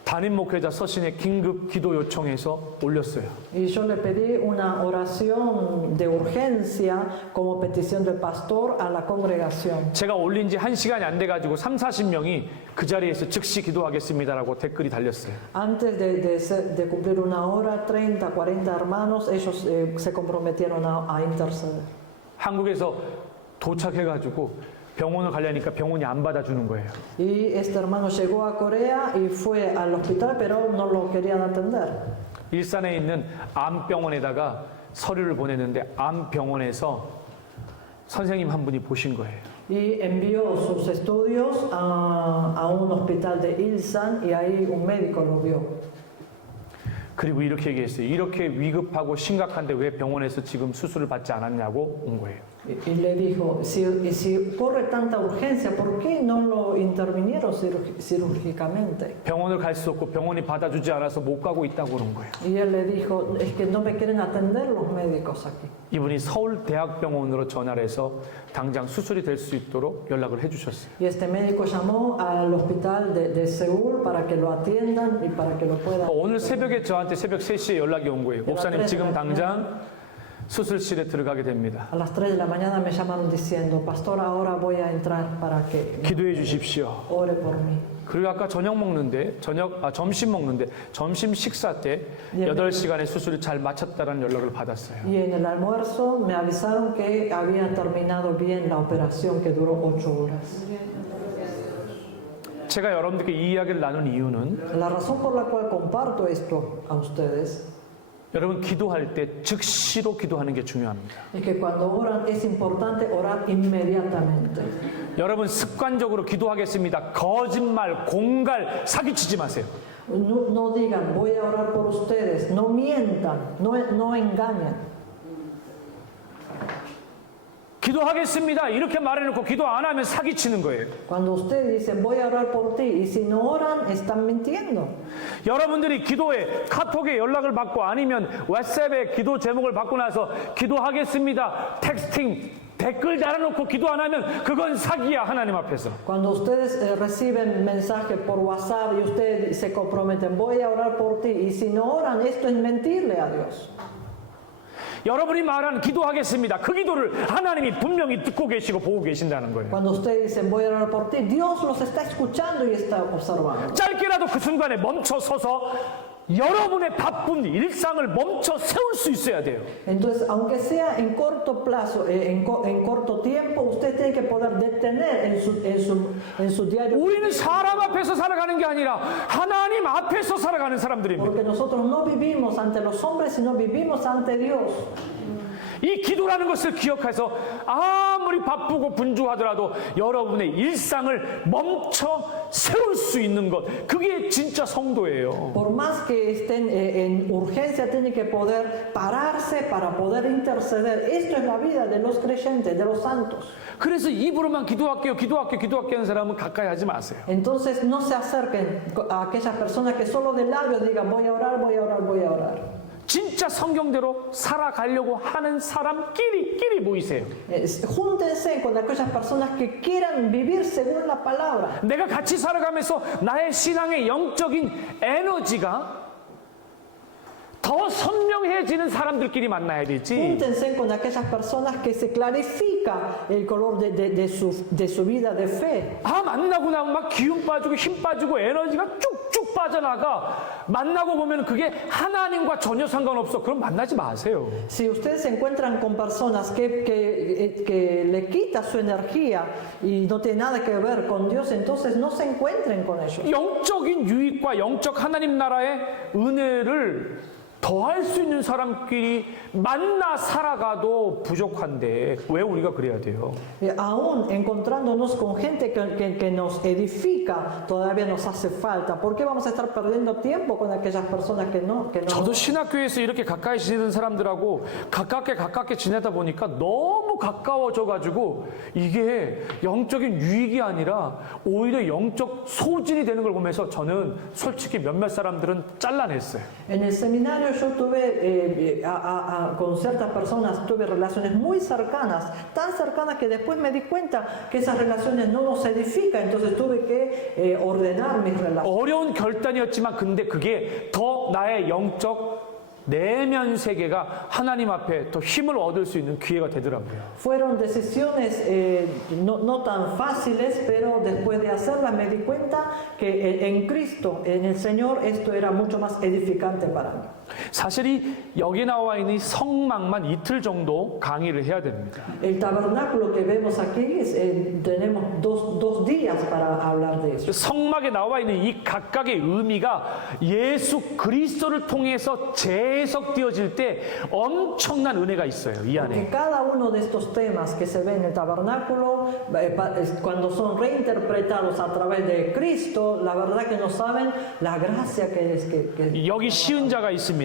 담임 목회자 서신에 긴급 기도 요청해서 올렸어요. Y yo le pedí una oración de urgencia como petición del pastor a la congregación. 제가 올린 지 1시간이 안 돼가지고 30-40명이 그 자리에서 즉시 기도하겠습니다라고 댓글이 달렸어요. Antes de cumplir una hora, 30, 40 hermanos, ellos se comprometieron a interceder. 한국에서 도착해가지고 병원을 가려니까 병원이 안 받아주는 거예요. Y este hermano llegó a Corea y fue al hospital, pero no lo querían atender. 일산에 있는 암병원에다가 서류를 보냈는데 암병원에서 선생님 한 분이 보신 거예요. Y envió sus estudios a un hospital de Ilsan y ahí un médico lo vio. 그리고 이렇게 얘기했어요. 이렇게 위급하고 심각한데 왜 병원에서 지금 수술을 받지 않았냐고 온 거예요. Y le dijo, si corre tanta urgencia, ¿por qué no lo intervinieron cirúrgicamente? 병원을 갈 수 없고 병원이 받아주지 않아서 못 가고 있다고 그런 거예요. Y él le dijo, es que no me quieren atender los médicos aquí. 이분이 서울대학병원으로 전화를 해서 당장 수술이 될 수 있도록 연락을 해주셨어요. Y este médico llamó al hospital de Seúl para que lo atiendan y para que lo puedan. 오늘 새벽에 저한테 새벽 3시에 연락이 온 거예요. 목사님 지금 당장 수술실에 들어가게 됩니다. A las 3 de la mañana me llamaron diciendo, pastor, ahora voy a entrar para que 기도해 주십시오. ore por mí. 그리고 아까 점심 먹는데 점심 식사 때 8시간의 수술을 잘 마쳤다는 연락을 받았어요. Y en el almuerzo me avisaron que había terminado bien la operación que duró 8 horas. 제가 여러분들께 이 이야기를 나눈 이유는 La razón por la cual comparto esto a ustedes 여러분 기도할 때 즉시로 기도하는 게 중요합니다. es que cuando oran es importante orar inmediatamente. 여러분 습관적으로 기도하겠습니다. 거짓말, 공갈, 사기치지 마세요. No digan, voy a orar por ustedes, no mientan, no engañen. 기도하겠습니다. 이렇게 말해놓고 기도 안 하면 사기치는 거예요. Cuando ustedes dicen, voy a orar por ti, y si no oran, están mintiendo. 여러분들이 기도에 카톡에 연락을 받고 아니면 왓츠앱에 기도 제목을 받고 나서 기도하겠습니다. 텍스팅 댓글 달아놓고 기도 안 하면 그건 사기야 하나님 앞에서. Cuando ustedes reciben mensajes por WhatsApp y ustedes se comprometen, voy a orar por ti, y si no oran, esto es mentirle a Dios. 여러분이 말한 기도하겠습니다. 그 기도를 하나님이 분명히 듣고 계시고 보고 계신다는 거예요. Cuando ustedes dicen, voy a orar por ti, Dios los está escuchando y está observando. 짧게라도 그 순간에 멈춰 서서 여러분의 바쁜 일상을 멈춰 세울 수 있어야 돼요. Entonces, aunque sea en corto plazo, en corto tiempo, usted tiene que poder detener en su diario. 우리는 사람 앞에서 살아가는 게 아니라 하나님 앞에서 살아가는 사람들입니다. Porque nosotros no vivimos ante los hombres, sino vivimos ante Dios. 이 기도라는 것을 기억해서 아무리 바쁘고 분주하더라도 여러분의 일상을 멈춰 세울 수 있는 것, 그게 진짜 성도예요. Por más que estén en urgencia, tienen que poder pararse para poder interceder. Esto es la vida de los creyentes, de los santos. 그래서 입으로만 기도할게요 하는 사람은 가까이 하지 마세요. Entonces no se acerquen a aquellas personas que solo de labios digan, voy a orar, voy a orar, voy a orar. 진짜 성경대로 살아가려고 하는 사람끼리 모이세요. Júntense con aquellas personas que quieran vivir según la palabra. 내가 같이 살아가면서 나의 신앙의 영적인 에너지가 더 선명해지는 사람들끼리 만나야 되지. Júntense con aquellas personas que se clarifica el color de su vida de fe. 만나고 나면 막 기운 빠지고 힘 빠지고 에너지가 쭉쭉 빠져나가. 만나고 보면 그게 하나님과 전혀 상관없어. 그럼 만나지 마세요. Si ustedes se encuentran con personas que le quita su energía y no tiene nada que ver con Dios, entonces no se encuentren con ellos. 영적인 유익과 영적 하나님 나라의 은혜를 더할 수 있는 사람끼리 만나 살아가도 부족한데 왜 우리가 그래야 돼요? Aún encontrándonos con gente que nos edifica, todavía nos hace falta. ¿Por qué vamos a estar perdiendo tiempo con aquellas personas que no? 저도 신학교에서 이렇게 가까이 지내는 사람들하고 가깝게 지내다 보니까 너무 가까워져가지고 이게 영적인 유익이 아니라 오히려 영적 소진이 되는 걸 보면서 저는 솔직히 몇몇 사람들은 잘라냈어요. En el seminario yo tuve, con ciertas personas, tuve relaciones muy cercanas, tan cercanas que después me di cuenta que esas relaciones no nos edifican, entonces tuve que ordenar mis relaciones. 어려운 결단이었지만 근데 그게 더 나의 영적 내면 세계가 하나님 앞에 더 힘을 얻을 수 있는 기회가 되더라고요. Fueron decisiones no tan fáciles, pero después de hacerlas me di cuenta que en Cristo, en el Señor, esto era mucho más edificante para mí. 사실 이 여기 나와 있는 이 성막만 이틀 정도 강의를 해야 됩니다. El tabernáculo que vemos aquí, tenemos dos días para hablar de eso. 성막에 나와 있는 이 각각의 의미가 예수 그리스도를 통해서 재해석되어질 때 엄청난 은혜가 있어요. 이 안에. Que cada uno de estos temas que se ven en el tabernáculo, cuando son reinterpretados a través de Cristo, la verdad que no saben la gracia que es. 여기 시은자가 있습니다.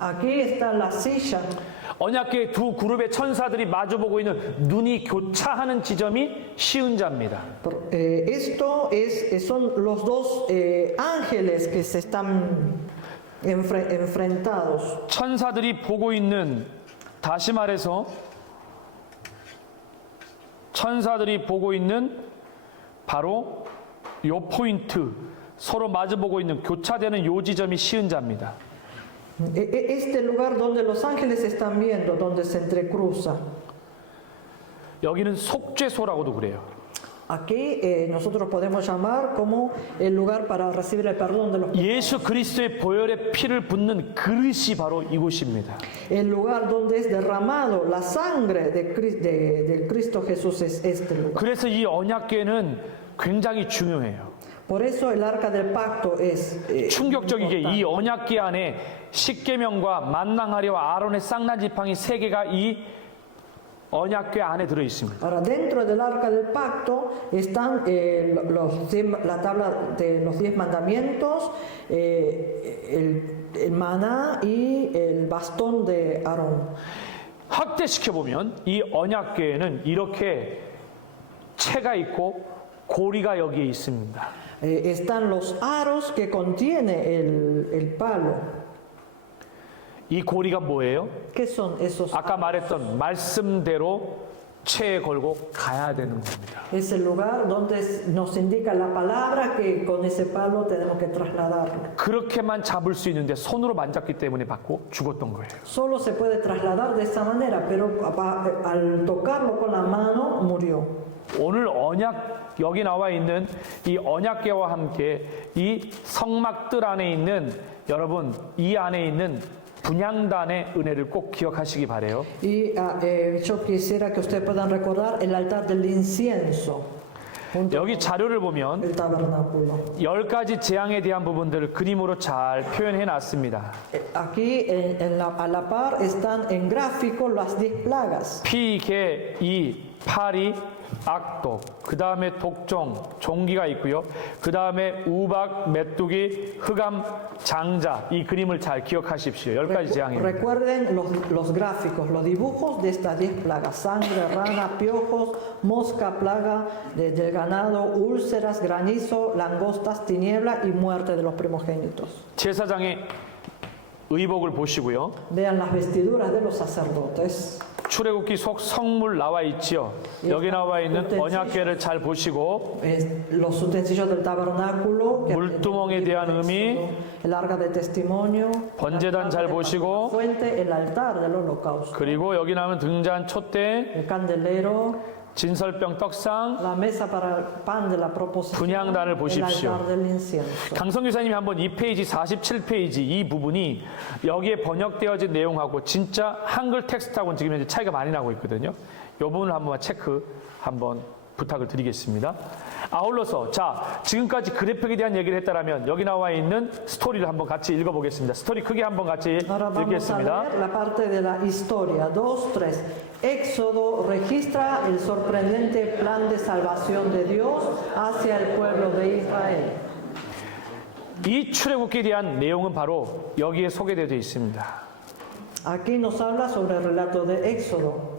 Aquí está la silla. 언약궤의 두 그룹의 천사들이 마주보고 있는 눈이 교차하는 지점이 시은자입니다. Esto son los dos ángeles que se están enfrentados. 천사들이 보고 있는, 다시 말해서 천사들이 보고 있는 바로 요 포인트, 서로 마주보고 있는 교차되는 요 지점이 시은자입니다. Este lugar donde los ángeles están viendo, donde se entrecruza. 여기는 속죄소라고도 그래요. Aquí nosotros podemos llamar como el lugar para recibir el perdón de los pecados. 예수 그리스도의 보혈의 피를 붓는 그릇이 바로 이곳입니다. El lugar donde es derramado la sangre del Cristo Jesús es este lugar. 그래서 이 언약궤는 굉장히 중요해요. Por eso el arca del pacto es 충격적이게 이 언약궤 안에 십계명과 만낭하리와 아론의 쌍난 지팡이 세 개가 이 언약궤 안에 들어 있습니다. Ahora, dentro del arca del pacto están la tabla de los 10 mandamientos, el maná y el bastón de Aarón. 확대시켜 보면 이 언약궤에는 이렇게 채가 있고 고리가 여기에 있습니다. Están los aros que contiene el palo. 이 고리가 뭐예요? ¿Qué son esos? 아까 말했던 말씀대로 채에 걸고 가야 되는 겁니다. Es el lugar donde nos indica la palabra que con ese palo tenemos que trasladarlo. 그렇게만 잡을 수 있는데 손으로 만졌기 때문에 받고 죽었던 거예요. Solo se puede trasladar de esa manera, pero al tocarlo con la mano murió. 오늘 언약 여기 나와 있는 이 언약궤와 함께 이 성막들 안에 있는 여러분 이 안에 있는 분향단의 은혜를 꼭 기억하시기 바래요. Y yo quisiera que ustedes puedan recordar el altar del incienso. 여기 자료를 보면 El tabernáculo. 10가지 재앙에 대한 부분들을 그림으로 잘 표현해 놨습니다. Aquí a la par están en gráfico las 10 plagas. 피, 개, 이, 파리, 악독, 그 다음에 독종, 종기가 있고요. 그 다음에 우박, 메뚜기, 흑암, 장자. 이 그림을 잘 기억하십시오. 10가지 재앙입니다. Recuerden los gráficos, los dibujos de estas 10 plagas: sangre, rana, piojos, mosca, plaga del ganado, úlceras, granizo, langostas, tiniebla y muerte de los primogénitos. 제사장의 의복을 보시고요. Vean las vestiduras de los sacerdotes. 출애굽기 속 성물 나와 있지요. 여기 나와 있는 언약궤를 잘 보시고 Los utensilios del tabernáculo, 물두멍에 대한 의미, el arca de testimonio, 번제단 잘 보시고 fuente, el altar del holocausto, 그리고 여기 나오면 등잔 촛대, el candelero, 진설병 떡상, la mesa para el pan de la proposición, 분향단을 el 보십시오. altar del incienso. 강성 교사님이 한번 이 페이지 47페이지 이 부분이 여기에 번역되어진 내용하고 진짜 한글 텍스트하고는 지금 현재 차이가 많이 나고 있거든요. 이 부분을 한번 체크 한번 부탁을 드리겠습니다. 아울러서 자 지금까지 그래픽에 대한 얘기를 했다라면 여기 나와 있는 스토리를 한번 같이 읽어보겠습니다. 스토리 크게 한번 같이 Ahora vamos a 읽겠습니다. leer la parte de la historia. 2, 3. Éxodo registra el sorprendente plan de salvación de Dios hacia el pueblo de Israel. 이 출애굽기에 대한 내용은 바로 여기에 소개되어 있습니다. Aquí nos habla sobre el relato de Éxodo.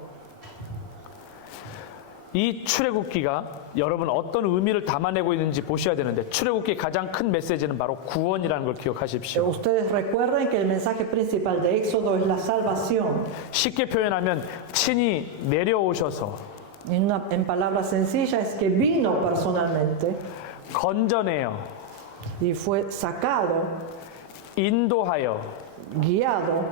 이 출애굽기가 여러분 어떤 의미를 담아내고 있는지 보셔야 되는데 출애굽기의 가장 큰 메시지는 바로 구원이라는 걸 기억하십시오. Ustedes recuerden que el mensaje principal de Éxodo es la salvación. 쉽게 표현하면 친히 내려오셔서 En palabras sencillas es que vino personalmente 건져내어 y fue sacado, 인도하여 guiado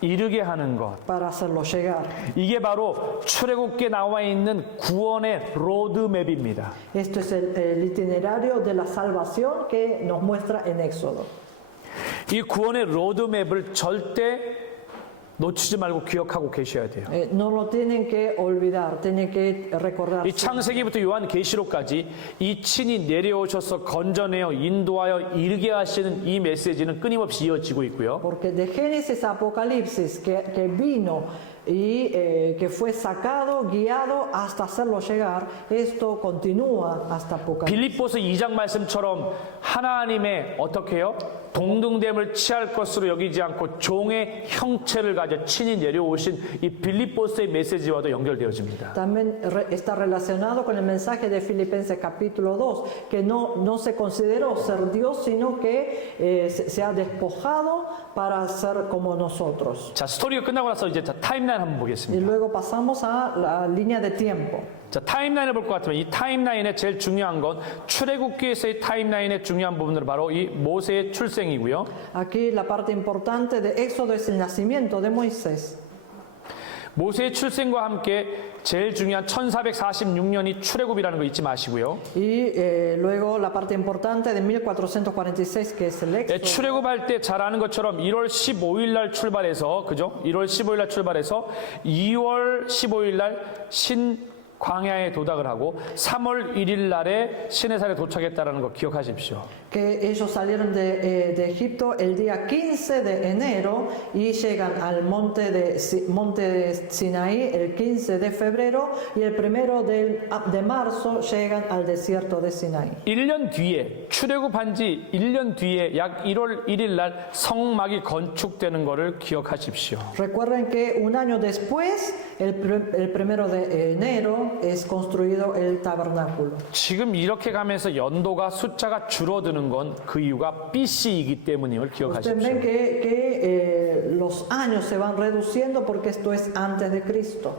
이르게 하는 것. para hacerlo llegar. 이게 바로 출애굽기에 나와 있는 구원의 로드맵입니다. Esto es el itinerario de la salvación que nos muestra en Éxodo. 이 구원의 로드맵을 절대 놓치지 말고 기억하고 계셔야 돼요. No lo tienen que olvidar, tienen que recordar. 이 창세기부터 요한 계시록까지 이 친히 내려오셔서 건져내어 인도하여 이르게 하시는 이 메시지는 끊임없이 이어지고 있고요. Porque de Génesis a Apocalipsis, que vino y que fue sacado, guiado hasta hacerlo llegar, esto continúa hasta Apocalipsis. 빌립보서 2장 말씀처럼 하나님의 어떻게 해요? 동등됨을 취할 것으로 여기지 않고 종의 형체를 가져 친히 내려오신 이 빌립보서의 메시지와도 연결되어집니다. También está relacionado con el mensaje de Filipenses capítulo 2, que no se consideró ser Dios, sino que se ha despojado para ser como nosotros. 자, 스토리가 끝나고 나서 이제 타임라인 한번 Y 보겠습니다. luego pasamos a la línea de tiempo. 자, 타임라인을 볼 것 같으면 이 타임라인의 제일 중요한 건 출애굽기에서의 타임라인의 중요한 부분은 바로 이 모세의 출생이고요. Aquí la parte importante de Éxodo es el nacimiento de Moisés. 모세의 출생과 함께 제일 중요한 1446년이 출애굽이라는 거 잊지 마시고요. Y luego la parte importante de 1446, que es el Éxodo. 출애굽할 때 잘 아는 것처럼 1월 15일 날 출발해서 그죠? 1월 15일 날 출발해서 2월 15일 날 광야에 도착을 하고 3월 1일 날에 시내산에 도착했다는 거 기억하십시오. Que ellos salieron de Egipto el día 15 de enero y llegan al monte de Sinaí el 15 de febrero y el 1 de marzo llegan al desierto de Sinaí. 1년 뒤에 출애굽한 지 1년 뒤에 약 1월 1일 날 성막이 건축되는 것을 기억하십시오. Recuerden que un año después, el 1 de enero, es construido el tabernáculo. 지금 이렇게 가면서 연도가 숫자가 줄어드는 건 그 이유가 BC이기 때문임을 Ustedes 기억하십시오. ven que los años se van reduciendo porque esto es antes de Cristo.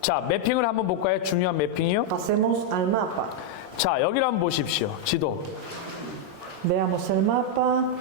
자, 매핑을 한번 볼까요? 중요한 매핑이요. Pasemos al mapa. 자, 여기를 한번 보십시오. 지도. Veamos el mapa.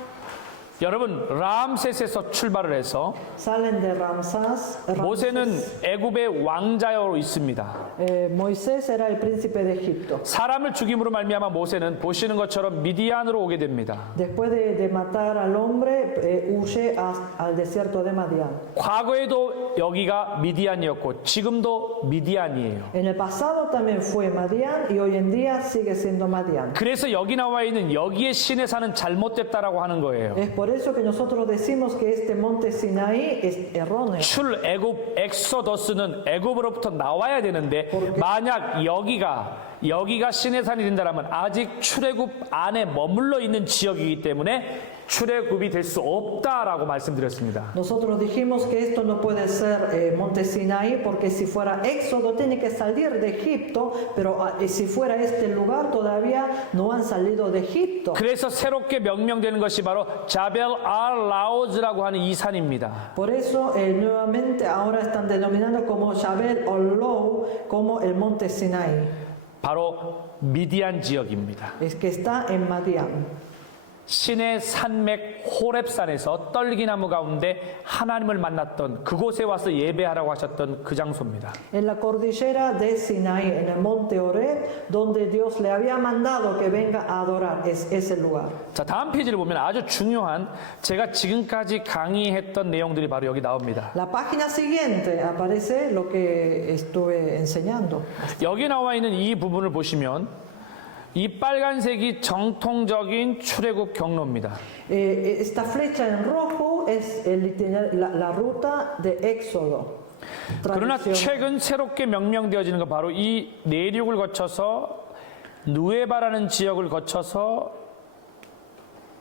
여러분, 람셋에서 출발을 해서 Salen de Ramsés. 모세는 애굽의 왕자로 있습니다. Moisés era el príncipe de Egipto. 사람을 죽임으로 말미암아 모세는 보시는 것처럼 미디안으로 오게 됩니다. Después de matar al hombre, huye al desierto de Madián. 과거에도 여기가 미디안이었고 지금도 미디안이에요. En el pasado también fue Madián y hoy en día sigue siendo Madián. 그래서 여기 나와 있는 여기의 시내산은 잘못됐다라고 하는 거예요. Es por eso que nosotros decimos que este monte Sinaí es erróneo. 출애굽 엑소더스는 애굽으로부터 나와야 되는데 만약 여기가 시내산이 된다면 아직 출애굽 안에 머물러 있는 지역이기 때문에 출애굽이 될 수 없다라고 말씀드렸습니다. Nosotros dijimos que esto no puede ser monte Sinaí porque si fuera Éxodo tiene que salir de Egipto, pero si fuera este lugar todavía no han salido de Egipto. 그래서 새롭게 명명되는 것이 바로 자벨 알 라오즈라고 하는 이 산입니다. Por eso nuevamente ahora están denominando como Jabel Olou como el monte Sinaí. 바로 미디안 지역입니다. Es que está en Madián. 신의 산맥 호렙산에서 떨기나무 가운데 하나님을 만났던 그곳에 와서 예배하라고 하셨던 그 장소입니다. En la cordillera de Sinaí, en el monte Horeb, donde Dios le había mandado que venga a adorar, es ese lugar. 자, 다음 페이지를 보면 아주 중요한 제가 지금까지 강의했던 내용들이 바로 여기 나옵니다. La página siguiente aparece lo que estuve enseñando. 여기 나와 있는 이 부분을 보시면 이 빨간색이 정통적인 출애굽 경로입니다. Esta flecha en rojo es la ruta de Éxodo. 그러나 최근 새롭게 명명되어지는 건 바로 이 내륙을 거쳐서 누에바라는 지역을 거쳐서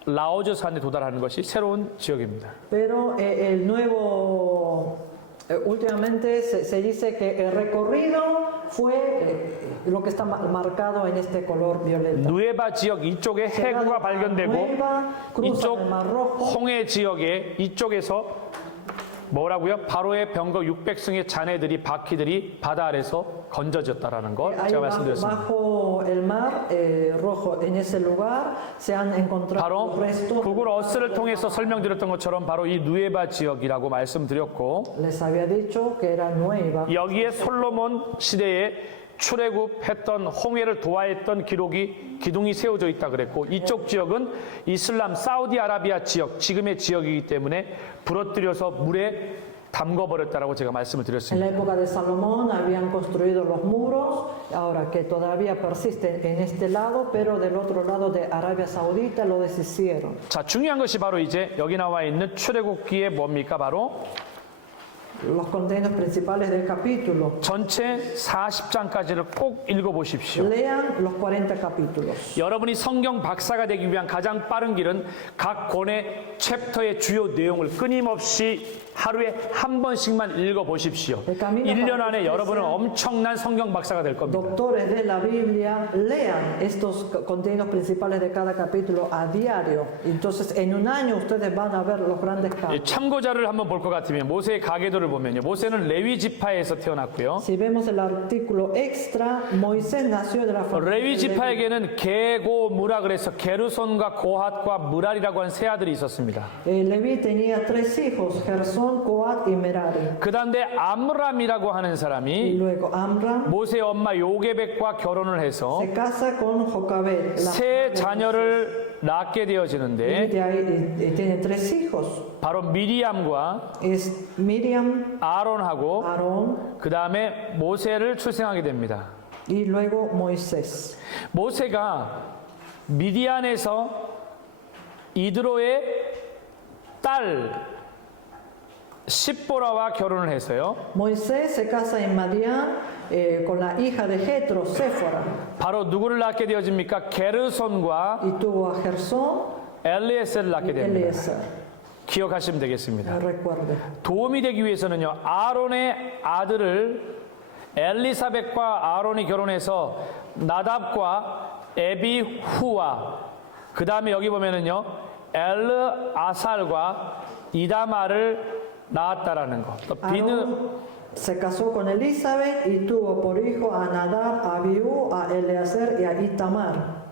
라오즈 산에 도달하는 것이 새로운 지역입니다. Pero el nuevo, últimamente se dice que el recorrido fue lo que está marcado en este color violeta. 누에바 지역 이쪽에 해구가 발견되고 Nueva, cruza 이쪽 el Mar Rojo. 홍해 지역에 이쪽에서 뭐라고요? 바로의 병거 600승의 자네들이 바퀴들이 바다 아래서 건져졌다라는 거 Ahí 제가 말씀드렸습니다. bajo el mar rojo, en ese lugar se han encontrado 바로 los restos. 구글 어스를 통해서 설명드렸던 것처럼 바로 이 누에바 지역이라고 말씀드렸고 Les había dicho que era nueva. 여기에 솔로몬 시대에 출애굽했던 홍해를 도하했던 기둥이 세워져 있다 그랬고 이쪽 지역은 이슬람 사우디아라비아 지역 지금의 지역이기 때문에 부러뜨려서 물에 담궈버렸다라고 제가 말씀을 En 드렸습니다. la época de Salomón habían construido los muros, ahora que todavía persisten en este lado, pero del otro lado de Arabia Saudita lo deshicieron. 자, 중요한 것이 바로 이제 여기 나와 있는 출애굽기에 뭡니까? 바로 Los contenidos principales del capítulo. 전체 40장까지를 꼭 읽어보십시오. Lean los 40 capítulos. 여러분이 성경 박사가 되기 위한 가장 빠른 길은 각 권의 챕터의 주요 내용을 끊임없이 하루에 한 번씩만 읽어보십시오. 1년 안에 여러분은 엄청난 성경 박사가 될 겁니다. Doctores de la Biblia, lean estos contenidos principales de cada capítulo a diario. Entonces, en un año ustedes van a ver los grandes cambios. 참고자를 한번 볼 것 같으면 모세의 가계도를 보면요. 모세는 레위 지파에서 태어났고요. Si vemos el artículo extra, Moisés nació de la familia 레위 de Leví. 지파에게는 게고 무라 그래서 게르손과 고핫과 무랄이라고 한 세 아들이 있었습니다. Leví tenía 3 hijos, Gersón, Coat y Merari. 그 다음에 암람이라고 하는 Y 사람이 luego Amram 모세의 엄마 요게백과 결혼을 해서 se casa con Jocabed. 세 자녀를 낳게 Y 되어지는데 de ahí tiene 3 hijos. 바로 미리암과 Es Miriam, 아론하고 Aarón 그 다음에 모세를 출생하게 됩니다. y luego Moisés. 모세가 미디안에서 이드로의 딸 십보라와 결혼을 해서요. Moisés se casa en Madián con la hija de Jetro, Séfora, 바로 누구를 낳게 되어집니까? 게르손과 y tuvo a Gersón 엘리에셀을 낳게 y 됩니다. Eliezer. 기억하시면 되겠습니다. Recuerde. 도움이 되기 위해서는요. 아론의 아들을 엘리사벳과 아론이 결혼해서 나답과 에비후와 그 다음에 여기 보면은요. 엘르아살과 이다마를 낳았다라는 거. 또 비느 Aarón se casó con Elizabeth y tuvo por hijo a Nadab, a Abiú, a Eleazar y a Itamar.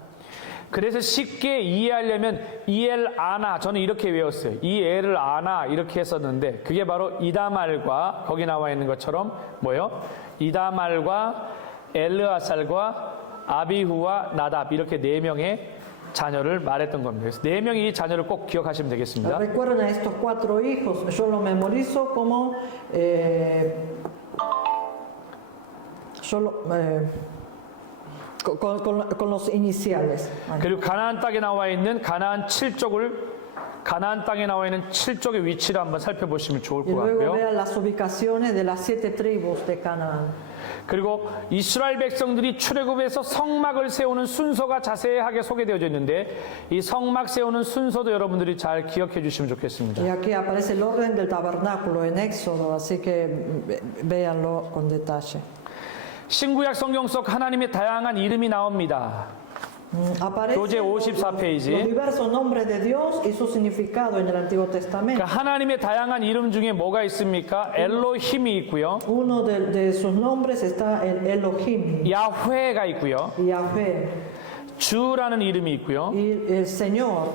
그래서 쉽게 이해하려면 이엘 아나 저는 이렇게 외웠어요. 이 애를 아나 이렇게 했었는데 그게 바로 이다말과 거기 나와 있는 것처럼 뭐요? 이다말과 엘르아살과 아비후와 나답 이렇게 4명의 자녀를 말했던 겁니다. 그래서 4명이 이 자녀를 꼭 기억하시면 되겠습니다. Recuerden a estos 4 hijos, yo lo memorizo como con los iniciales. 그리고 가나안 땅에 나와 있는 가나안 7족을 가나안 땅에 나와 있는 7족의 위치를 한번 살펴보시면 좋을 Y 것 luego 같고요. vean las ubicaciones de las 7 tribus de Canaán. 그리고 이스라엘 백성들이 출애굽에서 성막을 세우는 순서가 자세하게 소개되어져 있는데 이 성막 세우는 순서도 여러분들이 잘 기억해 주시면 좋겠습니다. Y aquí aparece el orden del tabernáculo en Éxodo, así que véanlo con detalle. 신구약 성경 속 하나님의 다양한 이름이 나옵니다. Aparece 교재 54페이지. los diversos nombres de Dios y su significado en el Antiguo Testamento. 그러니까 하나님의 다양한 이름 중에 뭐가 있습니까? 엘로힘이 있고요. Uno de sus nombres está el Elohim, 야훼가 있고요. Yahvé, 주라는 이름이 있고요. y el Señor.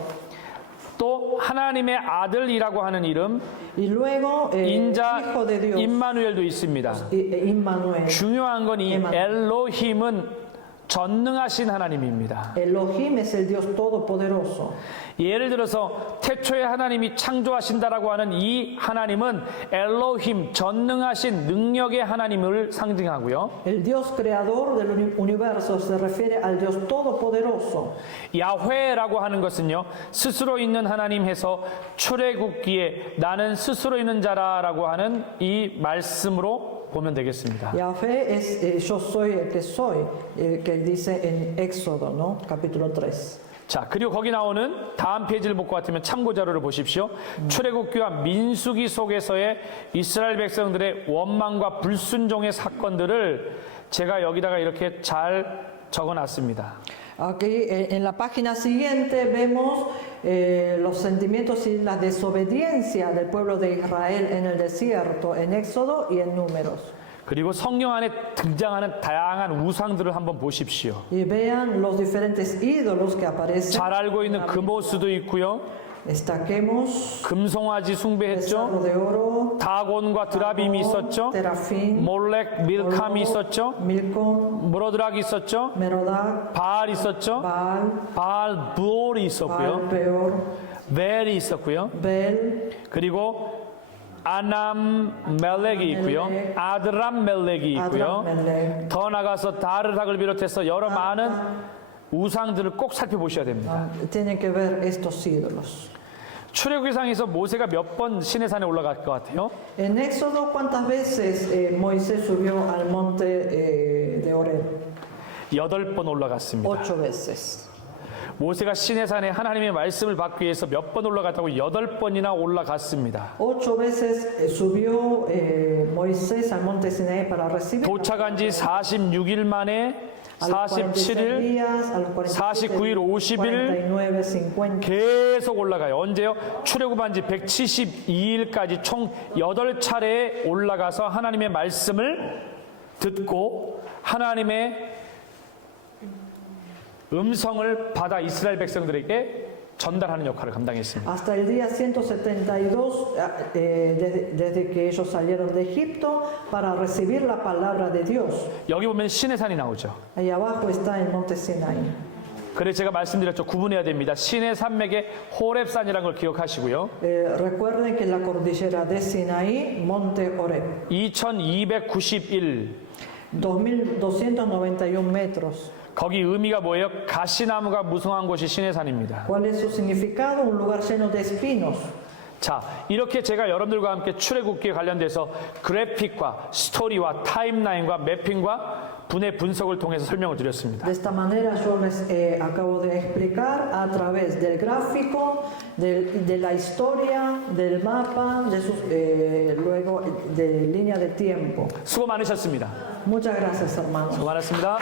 또 하나님의 아들이라고 하는 이름 Y luego 인자 Hijo de Dios, 임마누엘도 있습니다. Immanuel. 중요한 건 이 엘로힘은 전능하신 하나님입니다. Elohim es el Dios Todopoderoso. 예를 들어서 태초에 하나님이 창조하신다라고 하는 이 하나님은 엘로힘 전능하신 능력의 하나님을 상징하고요. El Dios creador del universo se refiere al Dios Todopoderoso. 야훼라고 하는 것은요. 스스로 있는 하나님 해서 출애굽기에 나는 스스로 있는 자라라고 하는 이 말씀으로 보면 되겠습니다. Yahvé es yo soy el que soy, que dice en Éxodo, ¿no? Capítulo 3. 자, 그리고 거기 나오는 다음 페이지를 볼 것 같으면 참고 자료를 보십시오. 출애굽기와 민수기 속에서의 이스라엘 백성들의 원망과 불순종의 사건들을 제가 여기다가 이렇게 잘 적어놨습니다. Aquí en la página siguiente vemos los sentimientos y la desobediencia del pueblo de Israel en el desierto, en Éxodo y en Números. 그리고 성경 안에 등장하는 다양한 우상들을 한번 보십시오. Y vean los diferentes ídolos que aparecen. 잘 알고 있는 금오스도 있고요. Está Quemos, 금송아지 숭배했죠. becerro de oro, 다곤과 드라빔이 있었죠. Terafín, 몰렉, 밀캄이 있었죠. Milcom, 모로드락이 있었죠. Merodach, 바알 있었죠. Baal, 바알 부올이 있었고요. Baal Peor, 벨이 있었고요. Bel, 그리고 아남 멜렉이 있고요. 아드람 멜렉이 있고요. Adrammelech. 더 나가서 다르락을 비롯해서 여러 많은 우상들을 꼭 살펴보셔야 됩니다. Tienen que ver estos ídolos. 출애굽기상에서 모세가 몇 번 시내산에 올라갈 것 같아요? En Éxodo, ¿cuántas veces Moisés subió al monte de Horeb? 8번 올라갔습니다. 8 veces. 모세가 시내산에 하나님의 말씀을 받기 위해서 몇 번 올라갔다고 8번이나 올라갔습니다. 8 veces subió Moisés al monte Sinaí para recibir. 도착한 지 46일 만에 A los 46 47일 días, a los 47, 49일, 50일 49, 50. 계속 올라가요. 언제요? 출애굽한 지 172일까지 총 8차례에 올라가서 하나님의 말씀을 듣고 ha나님의 음성을 받아 이스라엘 백성들에게 전달하는 역할을 감당했습니다. Hasta el día 172, desde que ellos salieron de Egipto, para recibir la palabra de Dios. 여기 보면 시내산이 나오죠. Ahí abajo está el monte Sinaí. 그래서 제가 말씀드렸죠. 구분해야 됩니다. 신의 산맥의 호렙산이라는 걸 기억하시고요. Recuerden que la cordillera de Sinaí, monte Horeb, 2291 2291 metros. 거기 의미가 뭐예요? 가시나무가 무성한 곳이 시내산입니다. ¿Cuál es su significado? Un lugar lleno de espinos. 자, 이렇게 제가 여러분들과 함께 출애굽기에 관련돼서 그래픽과 스토리와 타임라인과 매핑과 분해 분석을 통해서 설명을 드렸습니다. De esta manera yo les acabo de explicar a través del gráfico, de la historia, del mapa, de sus, luego de línea de tiempo. 수고 많으셨습니다. Muchas gracias, hermanos. 수고 많았습니다.